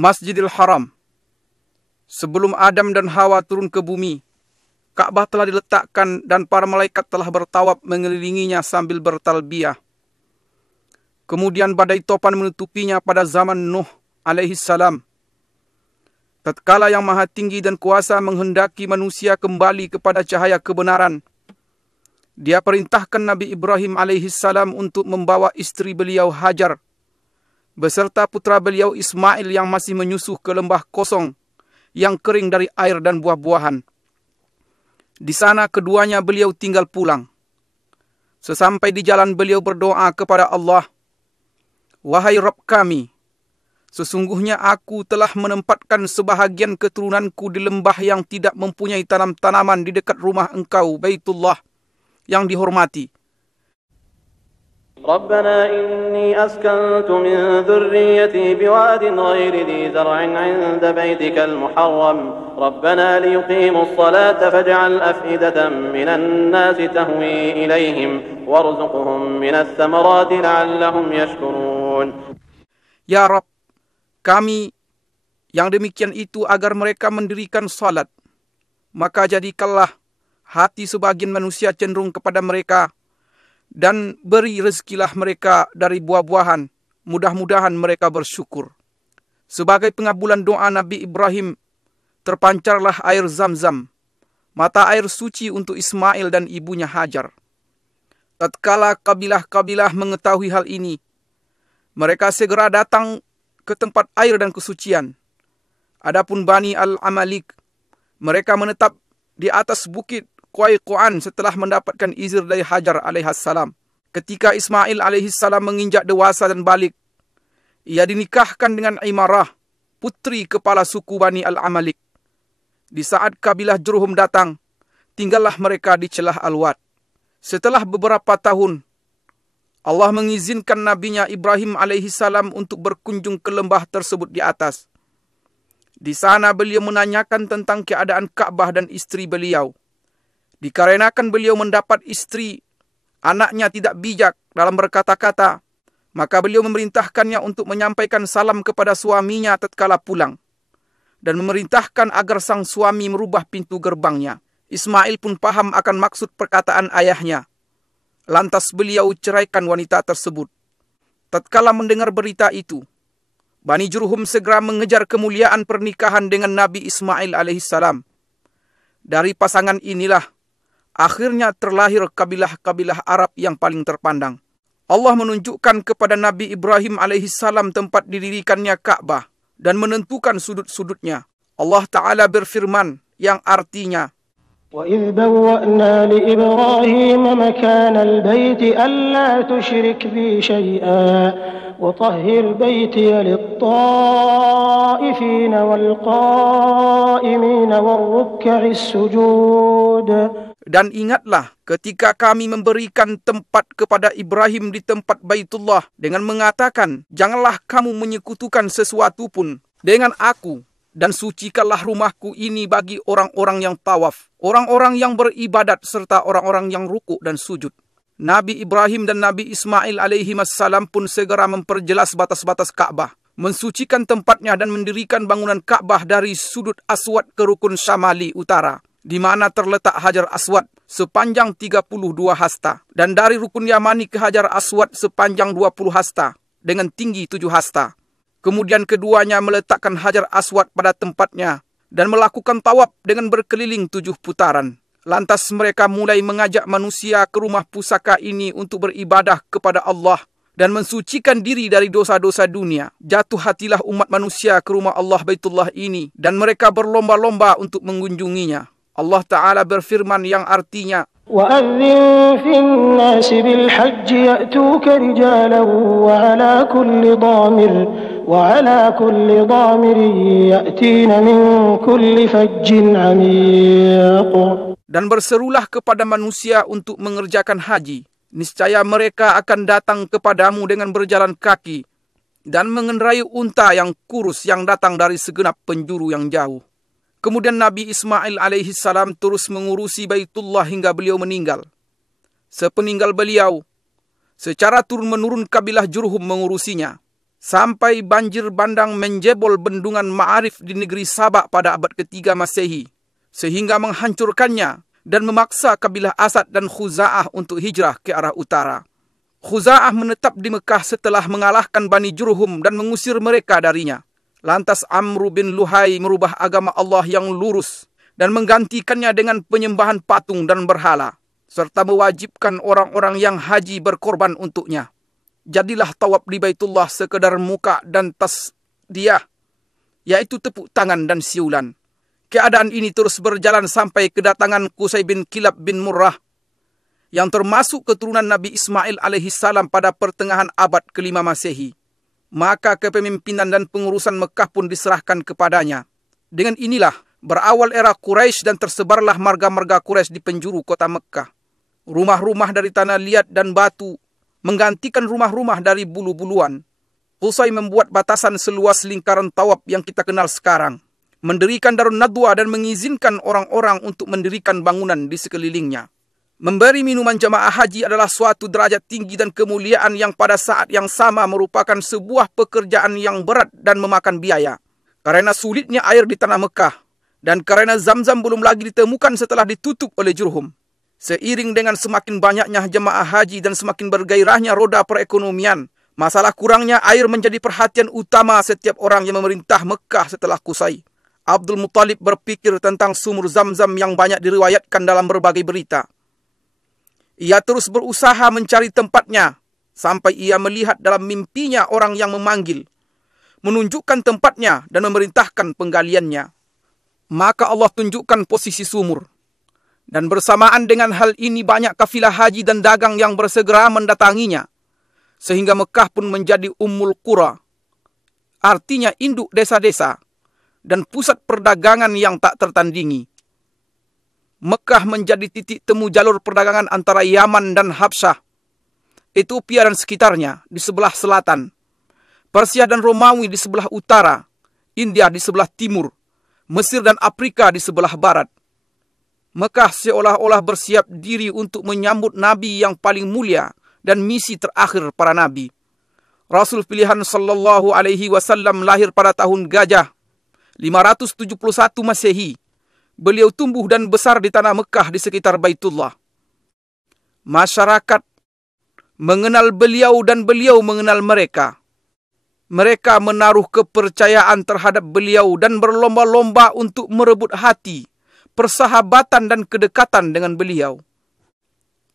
Masjidil Haram. Sebelum Adam dan Hawa turun ke bumi, Ka'bah telah diletakkan dan para malaikat telah bertawaf mengelilinginya sambil bertalbiyah. Kemudian badai topan menutupinya pada zaman Nuh alaihissalam. Tatkala Yang Maha Tinggi dan Kuasa menghendaki manusia kembali kepada cahaya kebenaran, Dia perintahkan Nabi Ibrahim alaihissalam untuk membawa istri beliau Hajar beserta putra beliau Ismail yang masih menyusuh ke lembah kosong yang kering dari air dan buah-buahan. Di sana keduanya beliau tinggal pulang. Sesampai di jalan beliau berdoa kepada Allah, "Wahai Rabb kami, sesungguhnya aku telah menempatkan sebahagian keturunanku di lembah yang tidak mempunyai tanam-tanaman di dekat rumah Engkau, Baitullah, yang dihormati. ربنا إني أسكنت من ذريتي بواد غير ذي زرع عند بيتك المحرم ربنا ليقيموا الصلاة فاجعل أفئدة من الناس تهوي إليهم وارزقهم من الثمرات لعلهم يشكرون." Ya Rabb, kami yang demikian itu agar mereka mendirikan salat, maka jadikanlah hati sebagian manusia cenderung kepada mereka, dan beri rezekilah mereka dari buah-buahan, mudah-mudahan mereka bersyukur. Sebagai pengabulan doa Nabi Ibrahim, terpancarlah air Zam-Zam, mata air suci untuk Ismail dan ibunya Hajar. Tatkala kabilah-kabilah mengetahui hal ini, mereka segera datang ke tempat air dan kesucian. Adapun Bani Al-Amalik, mereka menetap di atas bukit Qayquan setelah mendapatkan izin dari Hajar alaihissalam. Ketika Ismail alaihissalam menginjak dewasa dan balik, ia dinikahkan dengan Imarah, putri kepala suku Bani Al-Amalik. Di saat kabilah Jurhum datang, tinggallah mereka di celah Al-Wad. Setelah beberapa tahun, Allah mengizinkan nabinya Ibrahim alaihissalam untuk berkunjung ke lembah tersebut di atas. Di sana beliau menanyakan tentang keadaan Ka'bah dan istri beliau. Dikarenakan beliau mendapat istri, anaknya tidak bijak dalam berkata-kata, maka beliau memerintahkannya untuk menyampaikan salam kepada suaminya tatkala pulang, dan memerintahkan agar sang suami merubah pintu gerbangnya. Ismail pun paham akan maksud perkataan ayahnya. Lantas beliau ceraikan wanita tersebut. Tatkala mendengar berita itu, Bani Jurhum segera mengejar kemuliaan pernikahan dengan Nabi Ismail alaihissalam. Dari pasangan inilah akhirnya terlahir kabilah-kabilah Arab yang paling terpandang. Allah menunjukkan kepada Nabi Ibrahim alaihissalam tempat didirikannya Ka'bah dan menentukan sudut-sudutnya. Allah Ta'ala berfirman yang artinya, وَإِذْ بَوَّأْنَا لِإِبْرَاهِيمَ مَكَانَ الْبَيْتِ أَلَّا تُشْرِكْ بِي شَيْئًا وَطَهِّرْ بَيْتِيَ لِلطَّائِفِينَ وَالْقَائِمِينَ وَالرُّكَّعِ السُّجُودِ. Dan ingatlah ketika kami memberikan tempat kepada Ibrahim di tempat Baitullah dengan mengatakan, janganlah kamu menyekutukan sesuatu pun dengan aku, dan sucikanlah rumahku ini bagi orang-orang yang tawaf, orang-orang yang beribadat, serta orang-orang yang rukuk dan sujud. Nabi Ibrahim dan Nabi Ismail alaihimassalam pun segera memperjelas batas-batas Ka'bah, mensucikan tempatnya dan mendirikan bangunan Ka'bah dari sudut Aswad ke rukun Syamali utara, di mana terletak Hajar Aswad sepanjang 32 hasta, dan dari rukun Yamani ke Hajar Aswad sepanjang 20 hasta, dengan tinggi 7 hasta. Kemudian keduanya meletakkan Hajar Aswad pada tempatnya dan melakukan tawaf dengan berkeliling 7 putaran. Lantas mereka mulai mengajak manusia ke rumah pusaka ini untuk beribadah kepada Allah dan mensucikan diri dari dosa-dosa dunia. Jatuh hatilah umat manusia ke rumah Allah Baitullah ini dan mereka berlomba-lomba untuk mengunjunginya. Allah Ta'ala berfirman yang artinya, وَأَذِّن فِي النَّاسِ بِالْحَجِّ يَأْتُوكَ رِجَالًا وَعَلَى كُلِّ ضَامِرٍ يَأْتِينَ مِنْ كُلِّ فَجٍّ عَمِيقٍ. Dan berserulah kepada manusia untuk mengerjakan haji. Niscaya mereka akan datang kepadamu dengan berjalan kaki dan mengendarai unta yang kurus yang datang dari segenap penjuru yang jauh. Kemudian Nabi Ismail alaihissalam terus mengurusi Baitullah hingga beliau meninggal. Sepeninggal beliau, secara turun-menurun kabilah Jurhum mengurusinya. sampai banjir bandang menjebol bendungan Ma'arif di negeri Sabak pada abad ketiga Masehi, sehingga menghancurkannya dan memaksa kabilah Asad dan Khuza'ah untuk hijrah ke arah utara. Khuza'ah menetap di Mekah setelah mengalahkan Bani Jurhum dan mengusir mereka darinya. Lantas Amr bin Luhai merubah agama Allah yang lurus dan menggantikannya dengan penyembahan patung dan berhala, serta mewajibkan orang-orang yang haji berkorban untuknya. Jadilah tawaf di Baitullah sekedar muka dan tasdiyah, yaitu tepuk tangan dan siulan. Keadaan ini terus berjalan sampai kedatangan Qusay bin Kilab bin Murrah, yang termasuk keturunan Nabi Ismail alaihissalam pada pertengahan abad ke-5 Masehi. Maka kepemimpinan dan pengurusan Mekah pun diserahkan kepadanya. Dengan inilah berawal era Quraisy dan tersebarlah marga-marga Quraisy di penjuru kota Mekah. Rumah-rumah dari tanah liat dan batu menggantikan rumah-rumah dari bulu-buluan. Qusay membuat batasan seluas lingkaran tawaf yang kita kenal sekarang, mendirikan Darun Nadwa dan mengizinkan orang-orang untuk mendirikan bangunan di sekelilingnya. Memberi minuman jamaah haji adalah suatu derajat tinggi dan kemuliaan yang pada saat yang sama merupakan sebuah pekerjaan yang berat dan memakan biaya. Karena sulitnya air di tanah Mekah, dan karena Zamzam belum lagi ditemukan setelah ditutup oleh Jurhum. Seiring dengan semakin banyaknya jemaah haji dan semakin bergairahnya roda perekonomian, masalah kurangnya air menjadi perhatian utama setiap orang yang memerintah Mekah setelah Qusay. Abdul Muttalib berpikir tentang sumur Zamzam yang banyak diriwayatkan dalam berbagai berita. Ia terus berusaha mencari tempatnya, sampai ia melihat dalam mimpinya orang yang memanggil, menunjukkan tempatnya dan memerintahkan penggaliannya. Maka Allah tunjukkan posisi sumur. Dan bersamaan dengan hal ini banyak kafilah haji dan dagang yang bersegera mendatanginya, sehingga Mekah pun menjadi Ummul Qura, artinya induk desa-desa, dan pusat perdagangan yang tak tertandingi. Mekah menjadi titik temu jalur perdagangan antara Yaman dan Habsyah, Ethiopia dan sekitarnya di sebelah selatan, Persia dan Romawi di sebelah utara, India di sebelah timur, Mesir dan Afrika di sebelah barat. Mekah seolah-olah bersiap diri untuk menyambut Nabi yang paling mulia dan misi terakhir para Nabi. Rasul pilihan sallallahu alaihi wasallam lahir pada tahun Gajah 571 Masehi. Beliau tumbuh dan besar di tanah Mekah di sekitar Baitullah. Masyarakat mengenal beliau dan beliau mengenal mereka. Mereka menaruh kepercayaan terhadap beliau dan berlomba-lomba untuk merebut hati, persahabatan dan kedekatan dengan beliau.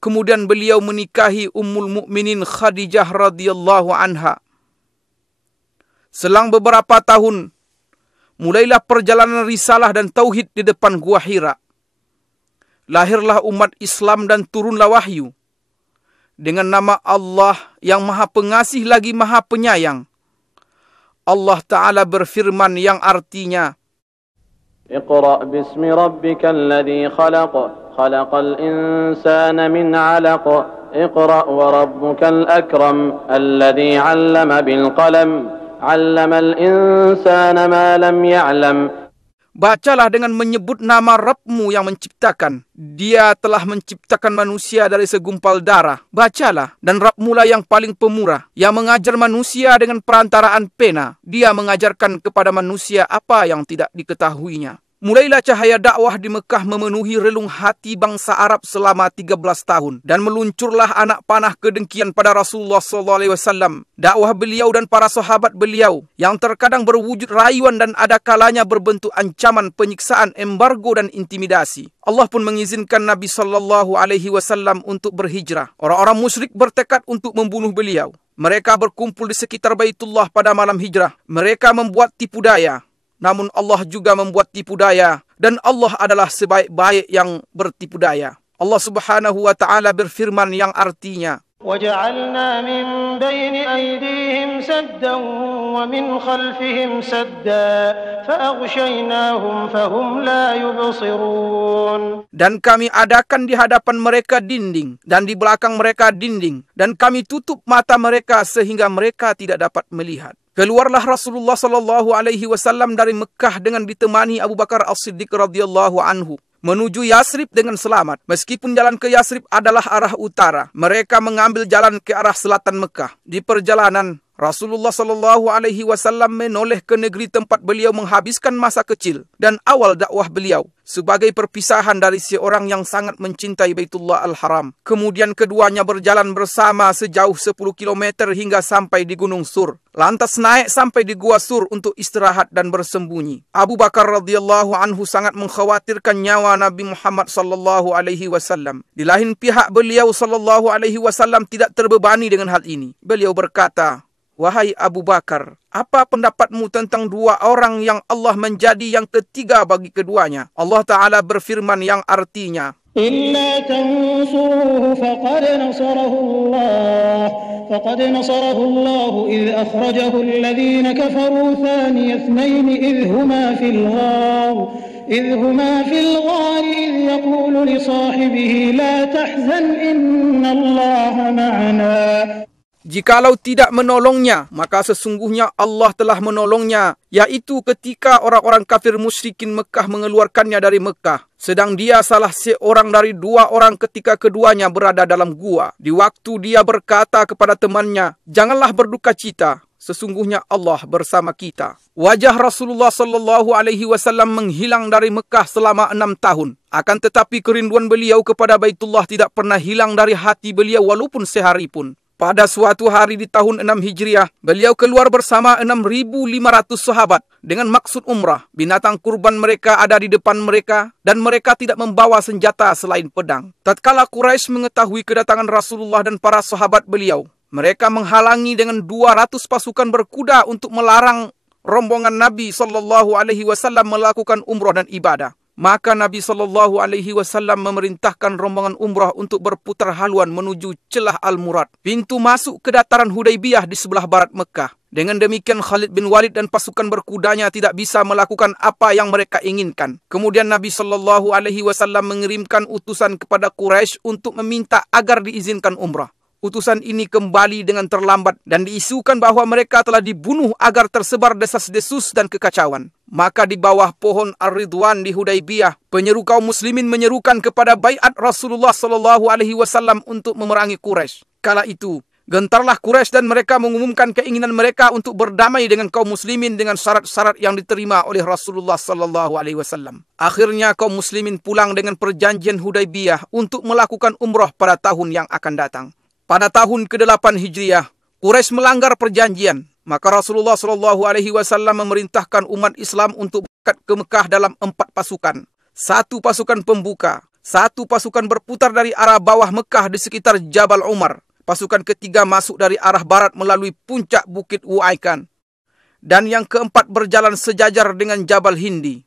Kemudian beliau menikahi Ummul Mukminin Khadijah radhiyallahu anha. Selang beberapa tahun, mulailah perjalanan risalah dan tauhid di depan Gua Hira. Lahirlah umat Islam dan turunlah wahyu. Dengan nama Allah yang Maha Pengasih lagi Maha Penyayang. Allah Ta'ala berfirman yang artinya, Iqra' bismi rabbikal ladzi khalaq, khalaqal insana min 'alaq, Iqra' wa rabbukal akram, alladzi 'allama bil qalam, 'allamal insana ma lam ya'lam. Bacalah dengan menyebut nama Rabbmu yang menciptakan. Dia telah menciptakan manusia dari segumpal darah. Bacalah, dan Rabbmulah yang paling pemurah, yang mengajar manusia dengan perantaraan pena. Dia mengajarkan kepada manusia apa yang tidak diketahuinya. Mulailah cahaya dakwah di Mekah memenuhi relung hati bangsa Arab selama 13 tahun. Dan meluncurlah anak panah kedengkian pada Rasulullah SAW. Dakwah beliau dan para sahabat beliau, yang terkadang berwujud rayuan dan ada kalanya berbentuk ancaman, penyiksaan, embargo dan intimidasi. Allah pun mengizinkan Nabi SAW untuk berhijrah. Orang-orang musyrik bertekad untuk membunuh beliau. Mereka berkumpul di sekitar Baitullah pada malam hijrah. Mereka membuat tipu daya. Namun Allah juga membuat tipu daya, dan Allah adalah sebaik-baik yang bertipu daya. Allah Subhanahu wa Ta'ala berfirman yang artinya, وَجَعَلْنَا مِنْ بَيْنِ أَيْدِيهِمْ سَدًّا وَمِنْ خَلْفِهِمْ سَدًّا فَأَغْشَيْنَاهُمْ فَهُمْ لَا يُبْصِرُونَ. Dan kami adakan di hadapan mereka dinding, dan di belakang mereka dinding, dan kami tutup mata mereka sehingga mereka tidak dapat melihat. Keluarlah Rasulullah SAW dari Mekah dengan ditemani Abu Bakar As-Siddiq radhiyallahu anhu menuju Yasrib dengan selamat. Meskipun jalan ke Yasrib adalah arah utara, mereka mengambil jalan ke arah selatan Mekah. Di perjalanan, Rasulullah sallallahu alaihi wasallam menoleh ke negeri tempat beliau menghabiskan masa kecil dan awal dakwah beliau sebagai perpisahan dari seorang yang sangat mencintai Baitullah Al-Haram. Kemudian keduanya berjalan bersama sejauh 10 km hingga sampai di Gunung Sur. Lantas naik sampai di Gua Sur untuk istirahat dan bersembunyi. Abu Bakar radhiyallahu anhu sangat mengkhawatirkan nyawa Nabi Muhammad sallallahu alaihi wasallam. Di lain pihak beliau sallallahu alaihi wasallam tidak terbebani dengan hal ini. Beliau berkata, "Wahai Abu Bakar, apa pendapatmu tentang dua orang yang Allah menjadi yang ketiga bagi keduanya?" Allah Ta'ala berfirman yang artinya, إلا تنصروه فقد نصره الله إذ أخرجه الذين كفروا ثاني اثنين إذ هما في الغار إذ يقول لصاحبه لا تحزن إن الله معنا. Jikalau tidak menolongnya, maka sesungguhnya Allah telah menolongnya, yaitu ketika orang-orang kafir musyrikin Mekah mengeluarkannya dari Mekah. Sedang dia salah seorang dari dua orang ketika keduanya berada dalam gua. Di waktu dia berkata kepada temannya, "Janganlah berduka cita, sesungguhnya Allah bersama kita." Wajah Rasulullah sallallahu alaihi wasallam menghilang dari Mekah selama 6 tahun. Akan tetapi kerinduan beliau kepada Baitullah tidak pernah hilang dari hati beliau walaupun sehari pun. Pada suatu hari di tahun 6 Hijriah, beliau keluar bersama 6.500 sahabat dengan maksud umrah. Binatang kurban mereka ada di depan mereka dan mereka tidak membawa senjata selain pedang. Tatkala Quraisy mengetahui kedatangan Rasulullah dan para sahabat beliau, mereka menghalangi dengan 200 pasukan berkuda untuk melarang rombongan Nabi SAW melakukan umrah dan ibadah. Maka Nabi SAW memerintahkan rombongan umrah untuk berputar haluan menuju celah Al-Murad, pintu masuk ke dataran Hudaybiyah di sebelah barat Mekah. Dengan demikian Khalid bin Walid dan pasukan berkudanya tidak bisa melakukan apa yang mereka inginkan. Kemudian Nabi SAW mengirimkan utusan kepada Quraisy untuk meminta agar diizinkan umrah. Utusan ini kembali dengan terlambat dan diisukan bahwa mereka telah dibunuh agar tersebar desas-desus dan kekacauan. Maka di bawah pohon Ar-Ridwan di Hudaybiyah, penyeru kaum muslimin menyerukan kepada baiat Rasulullah SAW untuk memerangi Quraisy. Kala itu, gentarlah Quraisy dan mereka mengumumkan keinginan mereka untuk berdamai dengan kaum muslimin dengan syarat-syarat yang diterima oleh Rasulullah SAW. Akhirnya kaum muslimin pulang dengan perjanjian Hudaybiyah untuk melakukan umrah pada tahun yang akan datang. Pada tahun ke-8 Hijriah, Quraisy melanggar perjanjian. Maka Rasulullah SAW memerintahkan umat Islam untuk berangkat ke Mekah dalam 4 pasukan. 1 pasukan pembuka, 1 pasukan berputar dari arah bawah Mekah di sekitar Jabal Umar. Pasukan ketiga masuk dari arah barat melalui puncak Bukit Uaikan. Dan yang keempat berjalan sejajar dengan Jabal Hindi.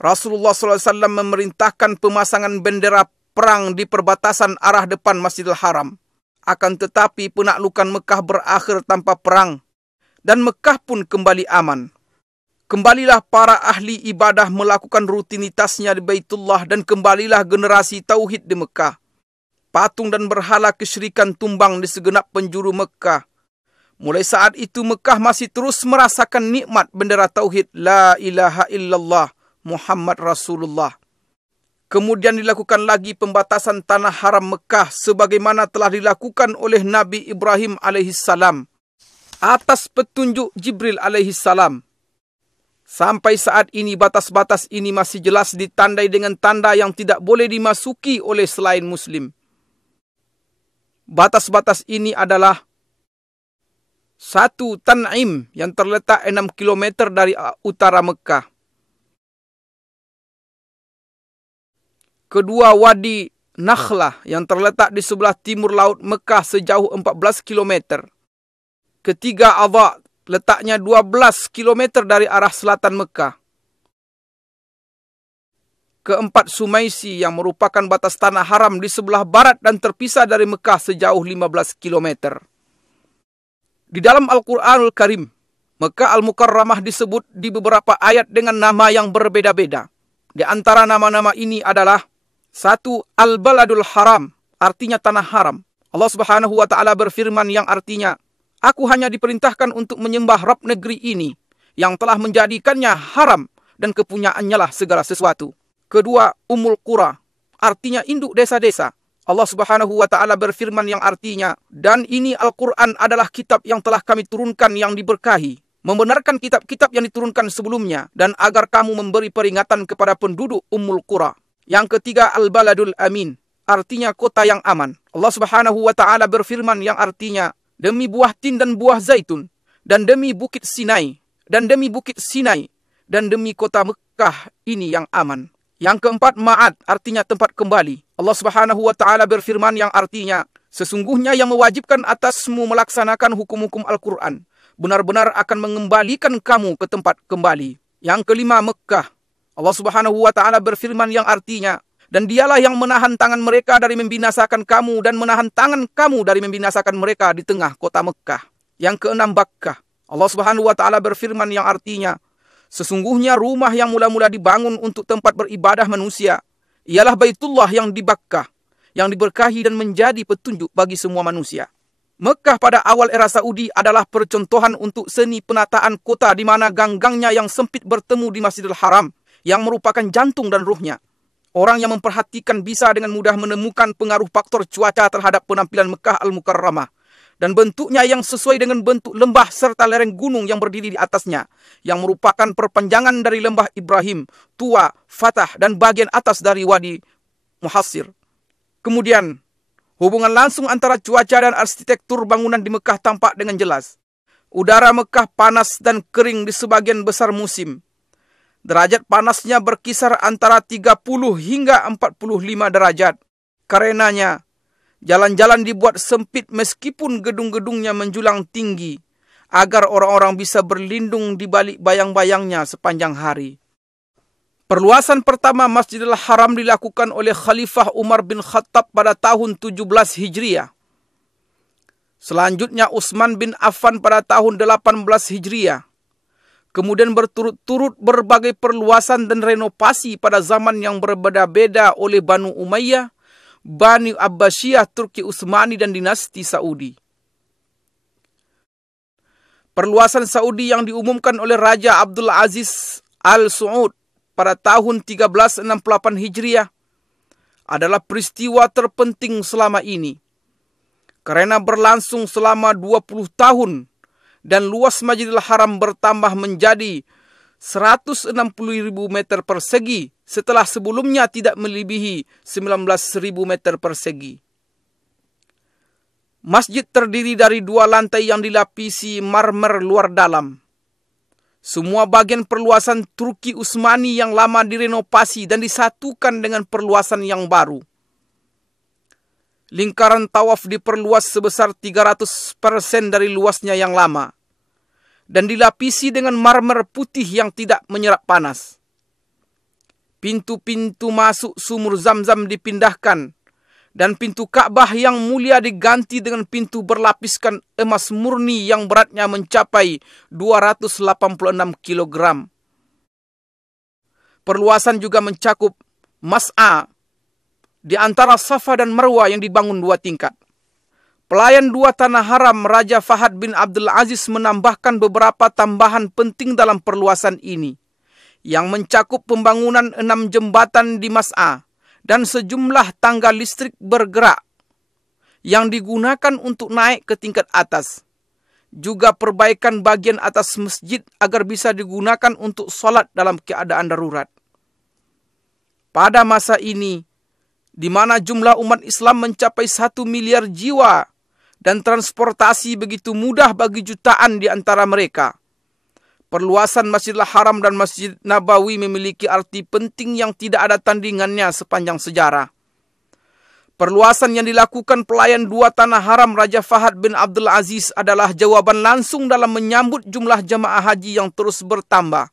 Rasulullah SAW memerintahkan pemasangan bendera perang di perbatasan arah depan Masjidil Haram. Akan tetapi penaklukan Mekah berakhir tanpa perang dan Mekah pun kembali aman. Kembalilah para ahli ibadah melakukan rutinitasnya di Baitullah dan kembalilah generasi tauhid di Mekah. Patung dan berhala kesyirikan tumbang di segenap penjuru Mekah. Mulai saat itu Mekah masih terus merasakan nikmat bendera tauhid La ilaha illallah Muhammad Rasulullah. Kemudian dilakukan lagi pembatasan tanah haram Mekah sebagaimana telah dilakukan oleh Nabi Ibrahim alaihissalam atas petunjuk Jibril alaihissalam. Sampai saat ini batas-batas ini masih jelas ditandai dengan tanda yang tidak boleh dimasuki oleh selain Muslim. Batas-batas ini adalah 1 Tan'im yang terletak 6 km dari utara Mekah. Kedua Wadi Nakhlah yang terletak di sebelah timur laut Mekah sejauh 14 km. Ketiga Adha letaknya 12 km dari arah selatan Mekah. Keempat Sumaisi yang merupakan batas tanah haram di sebelah barat dan terpisah dari Mekah sejauh 15 km. Di dalam Al-Quranul Karim, Mekah Al-Mukarramah disebut di beberapa ayat dengan nama yang berbeda-beda. Di antara nama-nama ini adalah 1. Al-Baladul Haram, artinya tanah haram. Allah Subhanahu wa Ta'ala berfirman yang artinya, "Aku hanya diperintahkan untuk menyembah Rabb negeri ini, yang telah menjadikannya haram dan kepunyaannya lah segala sesuatu." Kedua, Ummul Qura, artinya induk desa-desa. Allah Subhanahu wa Ta'ala berfirman yang artinya, dan ini Al-Quran adalah kitab yang telah kami turunkan yang diberkahi, membenarkan kitab-kitab yang diturunkan sebelumnya, dan agar kamu memberi peringatan kepada penduduk Ummul Qura. Yang ketiga, Al-Baladul Amin, artinya kota yang aman. Allah Subhanahu wa Ta'ala berfirman yang artinya, demi buah tin dan buah zaitun, dan demi bukit Sinai, dan demi bukit Sinai, dan demi kota Mekah ini yang aman. Yang keempat, Ma'ad, artinya tempat kembali. Allah Subhanahu wa Ta'ala berfirman yang artinya, sesungguhnya yang mewajibkan atasmu melaksanakan hukum-hukum Al-Quran benar-benar akan mengembalikan kamu ke tempat kembali. Yang kelima, Mekah. Allah Subhanahu wa Ta'ala berfirman yang artinya, dan dialah yang menahan tangan mereka dari membinasakan kamu dan menahan tangan kamu dari membinasakan mereka di tengah kota Mekah. Yang keenam, Bakkah. Allah Subhanahu wa Ta'ala berfirman yang artinya, sesungguhnya rumah yang mula-mula dibangun untuk tempat beribadah manusia ialah Baitullah yang di Bakkah, yang diberkahi dan menjadi petunjuk bagi semua manusia. Mekah pada awal era Saudi adalah percontohan untuk seni penataan kota di mana gang-gangnya yang sempit bertemu di Masjidil Haram, yang merupakan jantung dan ruhnya. Orang yang memperhatikan bisa dengan mudah menemukan pengaruh faktor cuaca terhadap penampilan Mekah Al-Mukarramah, dan bentuknya yang sesuai dengan bentuk lembah serta lereng gunung yang berdiri di atasnya, yang merupakan perpanjangan dari lembah Ibrahim, Tua, Fatah, dan bagian atas dari Wadi Muhassir. Kemudian, hubungan langsung antara cuaca dan arsitektur bangunan di Mekah tampak dengan jelas. Udara Mekah panas dan kering di sebagian besar musim. Derajat panasnya berkisar antara 30 hingga 45 derajat. Karenanya, jalan-jalan dibuat sempit meskipun gedung-gedungnya menjulang tinggi, agar orang-orang bisa berlindung di balik bayang-bayangnya sepanjang hari. Perluasan pertama Masjidil Haram dilakukan oleh Khalifah Umar bin Khattab pada tahun 17 Hijriah. Selanjutnya Utsman bin Affan pada tahun 18 Hijriah. Kemudian berturut-turut berbagai perluasan dan renovasi pada zaman yang berbeda-beda oleh Banu Umayyah, Bani Abbasiyah, Turki Utsmani, dan dinasti Saudi. Perluasan Saudi yang diumumkan oleh Raja Abdul Aziz Al Saud pada tahun 1368 Hijriah adalah peristiwa terpenting selama ini, karena berlangsung selama 20 tahun dan luas Masjidil Haram bertambah menjadi 160.000 meter persegi setelah sebelumnya tidak melebihi 19.000 meter persegi. Masjid terdiri dari 2 lantai yang dilapisi marmer luar dalam. Semua bagian perluasan Turki Utsmani yang lama direnovasi dan disatukan dengan perluasan yang baru. Lingkaran tawaf diperluas sebesar 300% dari luasnya yang lama, dan dilapisi dengan marmer putih yang tidak menyerap panas. Pintu-pintu masuk sumur Zam-Zam dipindahkan, dan pintu Ka'bah yang mulia diganti dengan pintu berlapiskan emas murni yang beratnya mencapai 286 kg. Perluasan juga mencakup Mas'a di antara Safa dan Marwah yang dibangun 2 tingkat. Pelayan 2 Tanah Haram Raja Fahad bin Abdul Aziz menambahkan beberapa tambahan penting dalam perluasan ini, yang mencakup pembangunan 6 jembatan di Mas'a dan sejumlah tangga listrik bergerak yang digunakan untuk naik ke tingkat atas. Juga perbaikan bagian atas masjid agar bisa digunakan untuk sholat dalam keadaan darurat. Pada masa ini, di mana jumlah umat Islam mencapai 1 miliar jiwa dan transportasi begitu mudah bagi jutaan di antara mereka, perluasan Masjidil Haram dan Masjid Nabawi memiliki arti penting yang tidak ada tandingannya sepanjang sejarah. Perluasan yang dilakukan pelayan 2 Tanah Haram Raja Fahad bin Abdul Aziz adalah jawaban langsung dalam menyambut jumlah jamaah haji yang terus bertambah.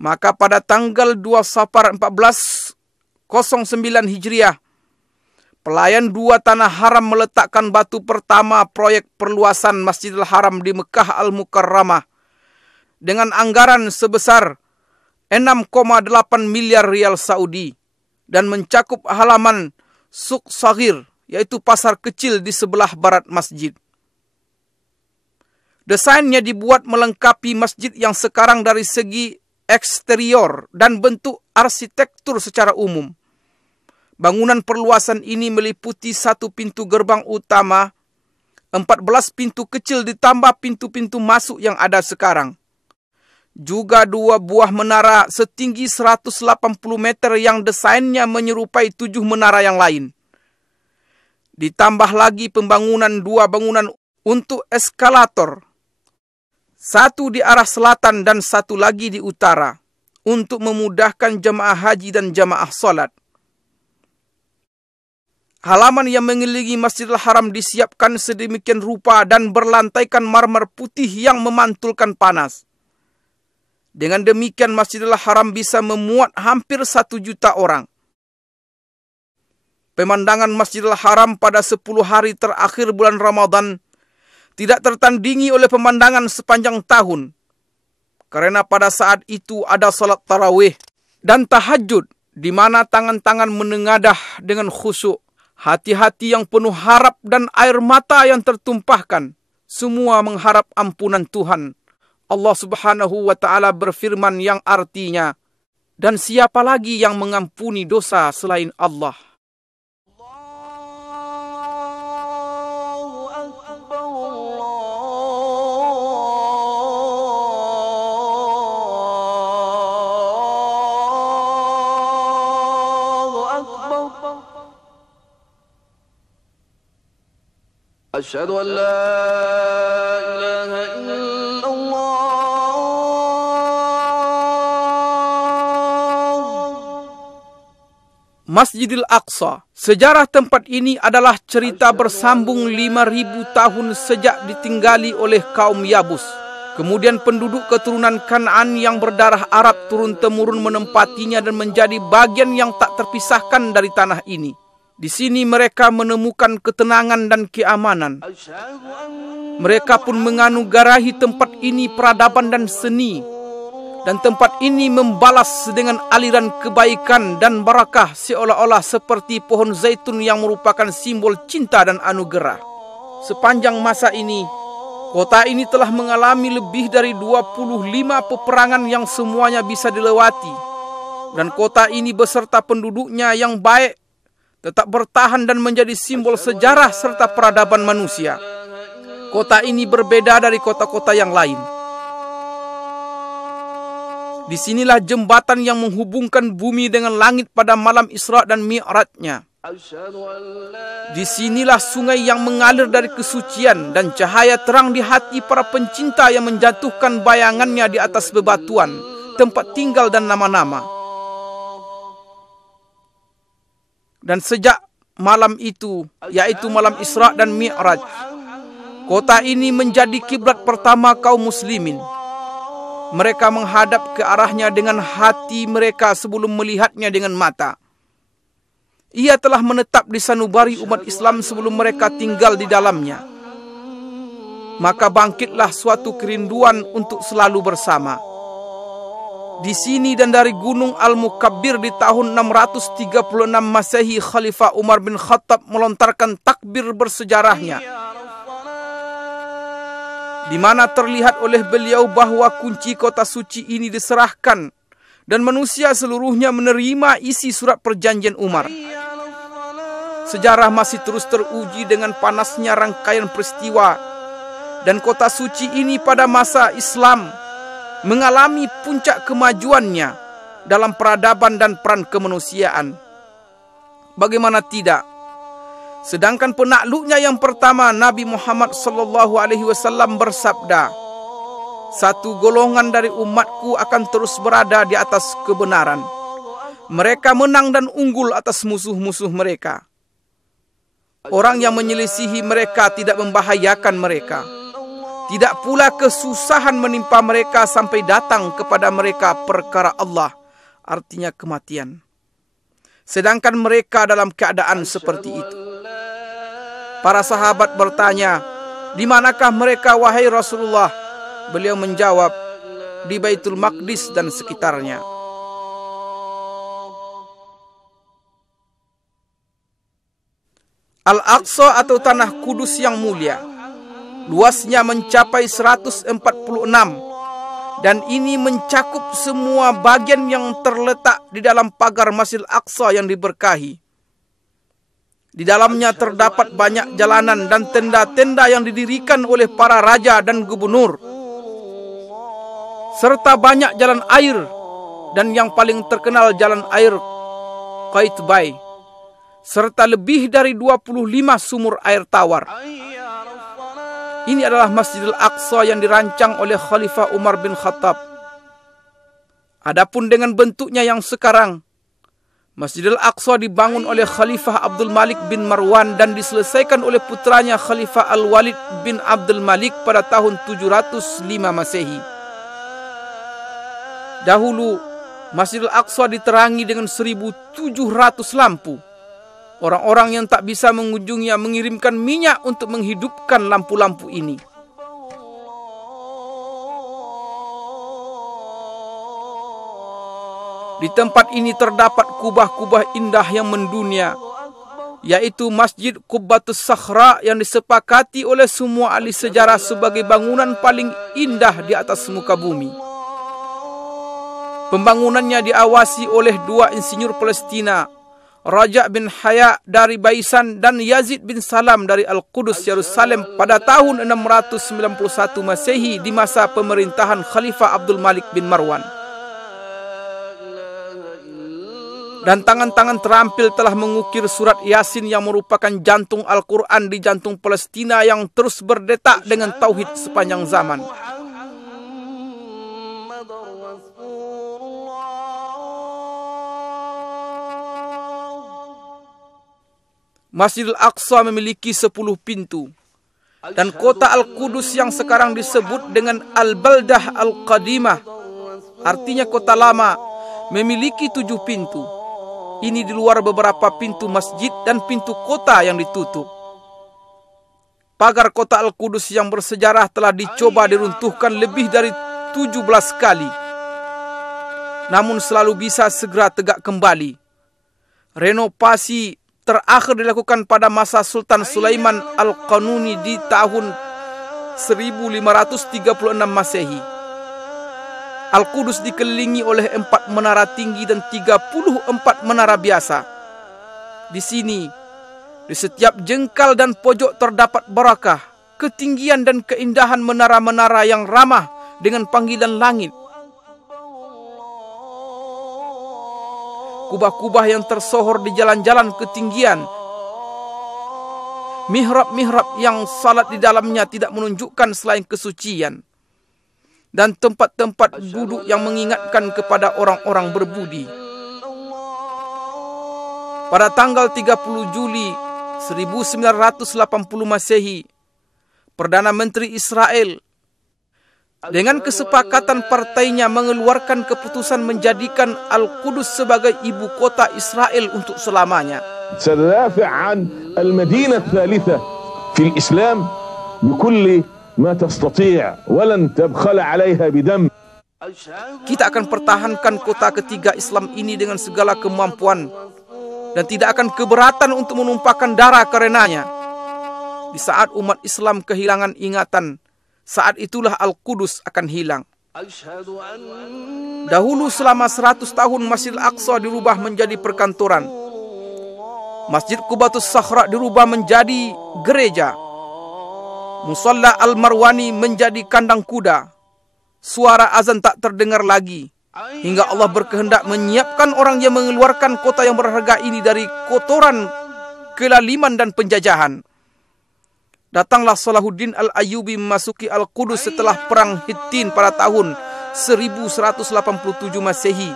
Maka pada tanggal 2 Safar 1409 Hijriah, pelayan 2 Tanah Haram meletakkan batu pertama proyek perluasan Masjidil Haram di Mekah Al-Mukarramah dengan anggaran sebesar 6,8 miliar rial Saudi dan mencakup halaman Suq Saghir, yaitu pasar kecil di sebelah barat masjid. Desainnya dibuat melengkapi masjid yang sekarang dari segi eksterior dan bentuk arsitektur secara umum. Bangunan perluasan ini meliputi 1 pintu gerbang utama, 14 pintu kecil ditambah pintu-pintu masuk yang ada sekarang. Juga 2 buah menara setinggi 180 meter yang desainnya menyerupai 7 menara yang lain. Ditambah lagi pembangunan 2 bangunan untuk eskalator. 1 di arah selatan dan 1 lagi di utara, untuk memudahkan jemaah haji dan jemaah salat. Halaman yang mengelilingi Masjidil Haram disiapkan sedemikian rupa dan berlantaikan marmer putih yang memantulkan panas. Dengan demikian Masjidil Haram bisa memuat hampir 1 juta orang. Pemandangan Masjidil Haram pada 10 hari terakhir bulan Ramadan tidak tertandingi oleh pemandangan sepanjang tahun. Karena pada saat itu ada salat tarawih dan tahajud, di mana tangan-tangan menengadah dengan khusyuk. Hati-hati yang penuh harap dan air mata yang tertumpahkan, semua mengharap ampunan Tuhan. Allah Subhanahu wa Ta'ala berfirman yang artinya, dan siapa lagi yang mengampuni dosa selain Allah? أشهد أن لا إله إلا الله. Masjidil Aqsa. Sejarah tempat ini adalah cerita bersambung 5.000 tahun sejak ditinggali oleh kaum Yabus. Kemudian penduduk keturunan Kan'an yang berdarah Arab turun-temurun menempatinya dan menjadi bagian yang tak terpisahkan dari tanah ini. Di sini mereka menemukan ketenangan dan keamanan. Mereka pun menganugerahi tempat ini peradaban dan seni. Dan tempat ini membalas dengan aliran kebaikan dan barakah seolah-olah seperti pohon zaitun yang merupakan simbol cinta dan anugerah. Sepanjang masa ini, kota ini telah mengalami lebih dari 25 peperangan yang semuanya bisa dilewati. Dan kota ini beserta penduduknya yang baik tetap bertahan dan menjadi simbol sejarah serta peradaban manusia. Kota ini berbeda dari kota-kota yang lain. Disinilah jembatan yang menghubungkan bumi dengan langit pada malam Isra dan Mi'rajnya. Disinilah sungai yang mengalir dari kesucian dan cahaya terang di hati para pencinta yang menjatuhkan bayangannya di atas bebatuan, tempat tinggal dan nama-nama. Dan sejak malam itu, yaitu malam Isra dan Mi'raj, kota ini menjadi kiblat pertama kaum muslimin. Mereka menghadap ke arahnya dengan hati mereka sebelum melihatnya dengan mata. Ia telah menetap di sanubari umat Islam sebelum mereka tinggal di dalamnya. Maka bangkitlah suatu kerinduan untuk selalu bersama. Di sini dan dari Gunung Al-Mukabbir di tahun 636 Masehi, Khalifah Umar bin Khattab melontarkan takbir bersejarahnya, di mana terlihat oleh beliau bahwa kunci kota suci ini diserahkan dan manusia seluruhnya menerima isi surat perjanjian Umar. Sejarah masih terus teruji dengan panasnya rangkaian peristiwa, dan kota suci ini pada masa Islam mengalami puncak kemajuannya dalam peradaban dan peran kemanusiaan. Bagaimana tidak? Sedangkan penakluknya yang pertama, Nabi Muhammad SAW bersabda, "Satu golongan dari umatku akan terus berada di atas kebenaran. Mereka menang dan unggul atas musuh-musuh mereka. Orang yang menyelisihi mereka tidak membahayakan mereka. Tidak pula kesusahan menimpa mereka sampai datang kepada mereka perkara Allah," artinya kematian. Sedangkan mereka dalam keadaan seperti itu. Para sahabat bertanya, "Di manakah mereka wahai Rasulullah?" Beliau menjawab, "Di Baitul Maqdis dan sekitarnya." Al-Aqsa atau Tanah Kudus yang mulia, luasnya mencapai 146 dan ini mencakup semua bagian yang terletak di dalam pagar Masjidil Aqsa yang diberkahi. Di dalamnya terdapat banyak jalanan dan tenda-tenda yang didirikan oleh para raja dan gubernur, serta banyak jalan air, dan yang paling terkenal jalan air Qaitbay, serta lebih dari 25 sumur air tawar. Ini adalah Masjidil Aqsa yang dirancang oleh Khalifah Umar bin Khattab. Adapun dengan bentuknya yang sekarang, Masjidil Aqsa dibangun oleh Khalifah Abdul Malik bin Marwan dan diselesaikan oleh putranya Khalifah Al-Walid bin Abdul Malik pada tahun 705 Masehi. Dahulu, Masjidil Aqsa diterangi dengan 1.700 lampu. Orang-orang yang tak bisa mengunjunginya mengirimkan minyak untuk menghidupkan lampu-lampu ini. Di tempat ini terdapat kubah-kubah indah yang mendunia, yaitu Masjid Qubbatus Sakhra yang disepakati oleh semua ahli sejarah sebagai bangunan paling indah di atas muka bumi. Pembangunannya diawasi oleh dua insinyur Palestina, Raja bin Haya dari Baisan dan Yazid bin Salam dari Al-Qudus, Yerusalem pada tahun 691 Masehi di masa pemerintahan Khalifah Abdul Malik bin Marwan. Dan tangan-tangan terampil telah mengukir surat Yasin yang merupakan jantung Al-Quran di jantung Palestina yang terus berdetak dengan tauhid sepanjang zaman. Masjidil Aqsa memiliki 10 pintu. Dan kota Al-Qudus yang sekarang disebut dengan Al-Baldah Al-Qadimah, artinya kota lama, memiliki 7 pintu. Ini di luar beberapa pintu masjid dan pintu kota yang ditutup. Pagar kota Al-Qudus yang bersejarah telah dicoba diruntuhkan lebih dari 17 kali. Namun selalu bisa segera tegak kembali. Renovasi terakhir dilakukan pada masa Sultan Sulaiman Al-Qanuni di tahun 1536 Masehi. Al-Qudus dikelilingi oleh 4 menara tinggi dan 34 menara biasa. Di sini, di setiap jengkal dan pojok terdapat barakah, ketinggian dan keindahan menara-menara yang ramah dengan panggilan langit. Kubah-kubah yang tersohor di jalan-jalan ketinggian. Mihrab-mihrab yang salat di dalamnya tidak menunjukkan selain kesucian. Dan tempat-tempat duduk yang mengingatkan kepada orang-orang berbudi. Pada tanggal 30 Juli 1980 Masehi, Perdana Menteri Israel dengan kesepakatan partainya mengeluarkan keputusan menjadikan Al-Qudus sebagai ibu kota Israel untuk selamanya. سندافع عن المدينة الثالثة في الإسلام بكل ما تستطيع ولن تبخل عليها بدم. Kita akan pertahankan kota ketiga Islam ini dengan segala kemampuan dan tidak akan keberatan untuk menumpahkan darah karenanya. Di saat umat Islam kehilangan ingatan, saat itulah Al-Qudus akan hilang. Dahulu selama 100 tahun Masjidil Aqsa dirubah menjadi perkantoran. Masjid Qubbatus Sakhra dirubah menjadi gereja. Musalla Al-Marwani menjadi kandang kuda. Suara azan tak terdengar lagi. Hingga Allah berkehendak menyiapkan orang yang mengeluarkan kota yang berharga ini dari kotoran, kelaliman dan penjajahan. Datanglah Salahuddin Al-Ayyubi memasuki Al-Qudus setelah perang Hittin pada tahun 1187 Masehi.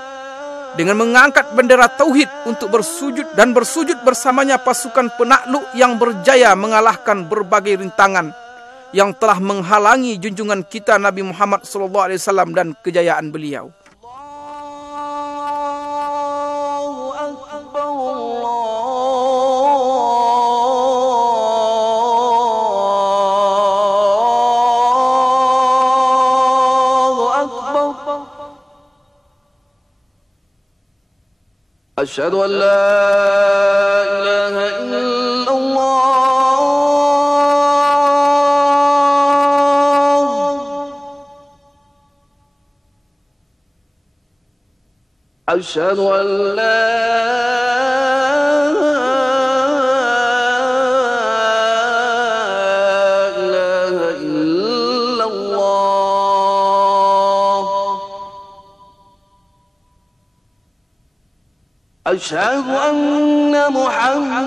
Dengan mengangkat bendera Tauhid untuk bersujud dan bersujud bersamanya pasukan penakluk yang berjaya mengalahkan berbagai rintangan yang telah menghalangi junjungan kita Nabi Muhammad SAW dan kejayaan beliau. أشهد أن لا إله إلا الله أشهد أن لا أشهد أن محمد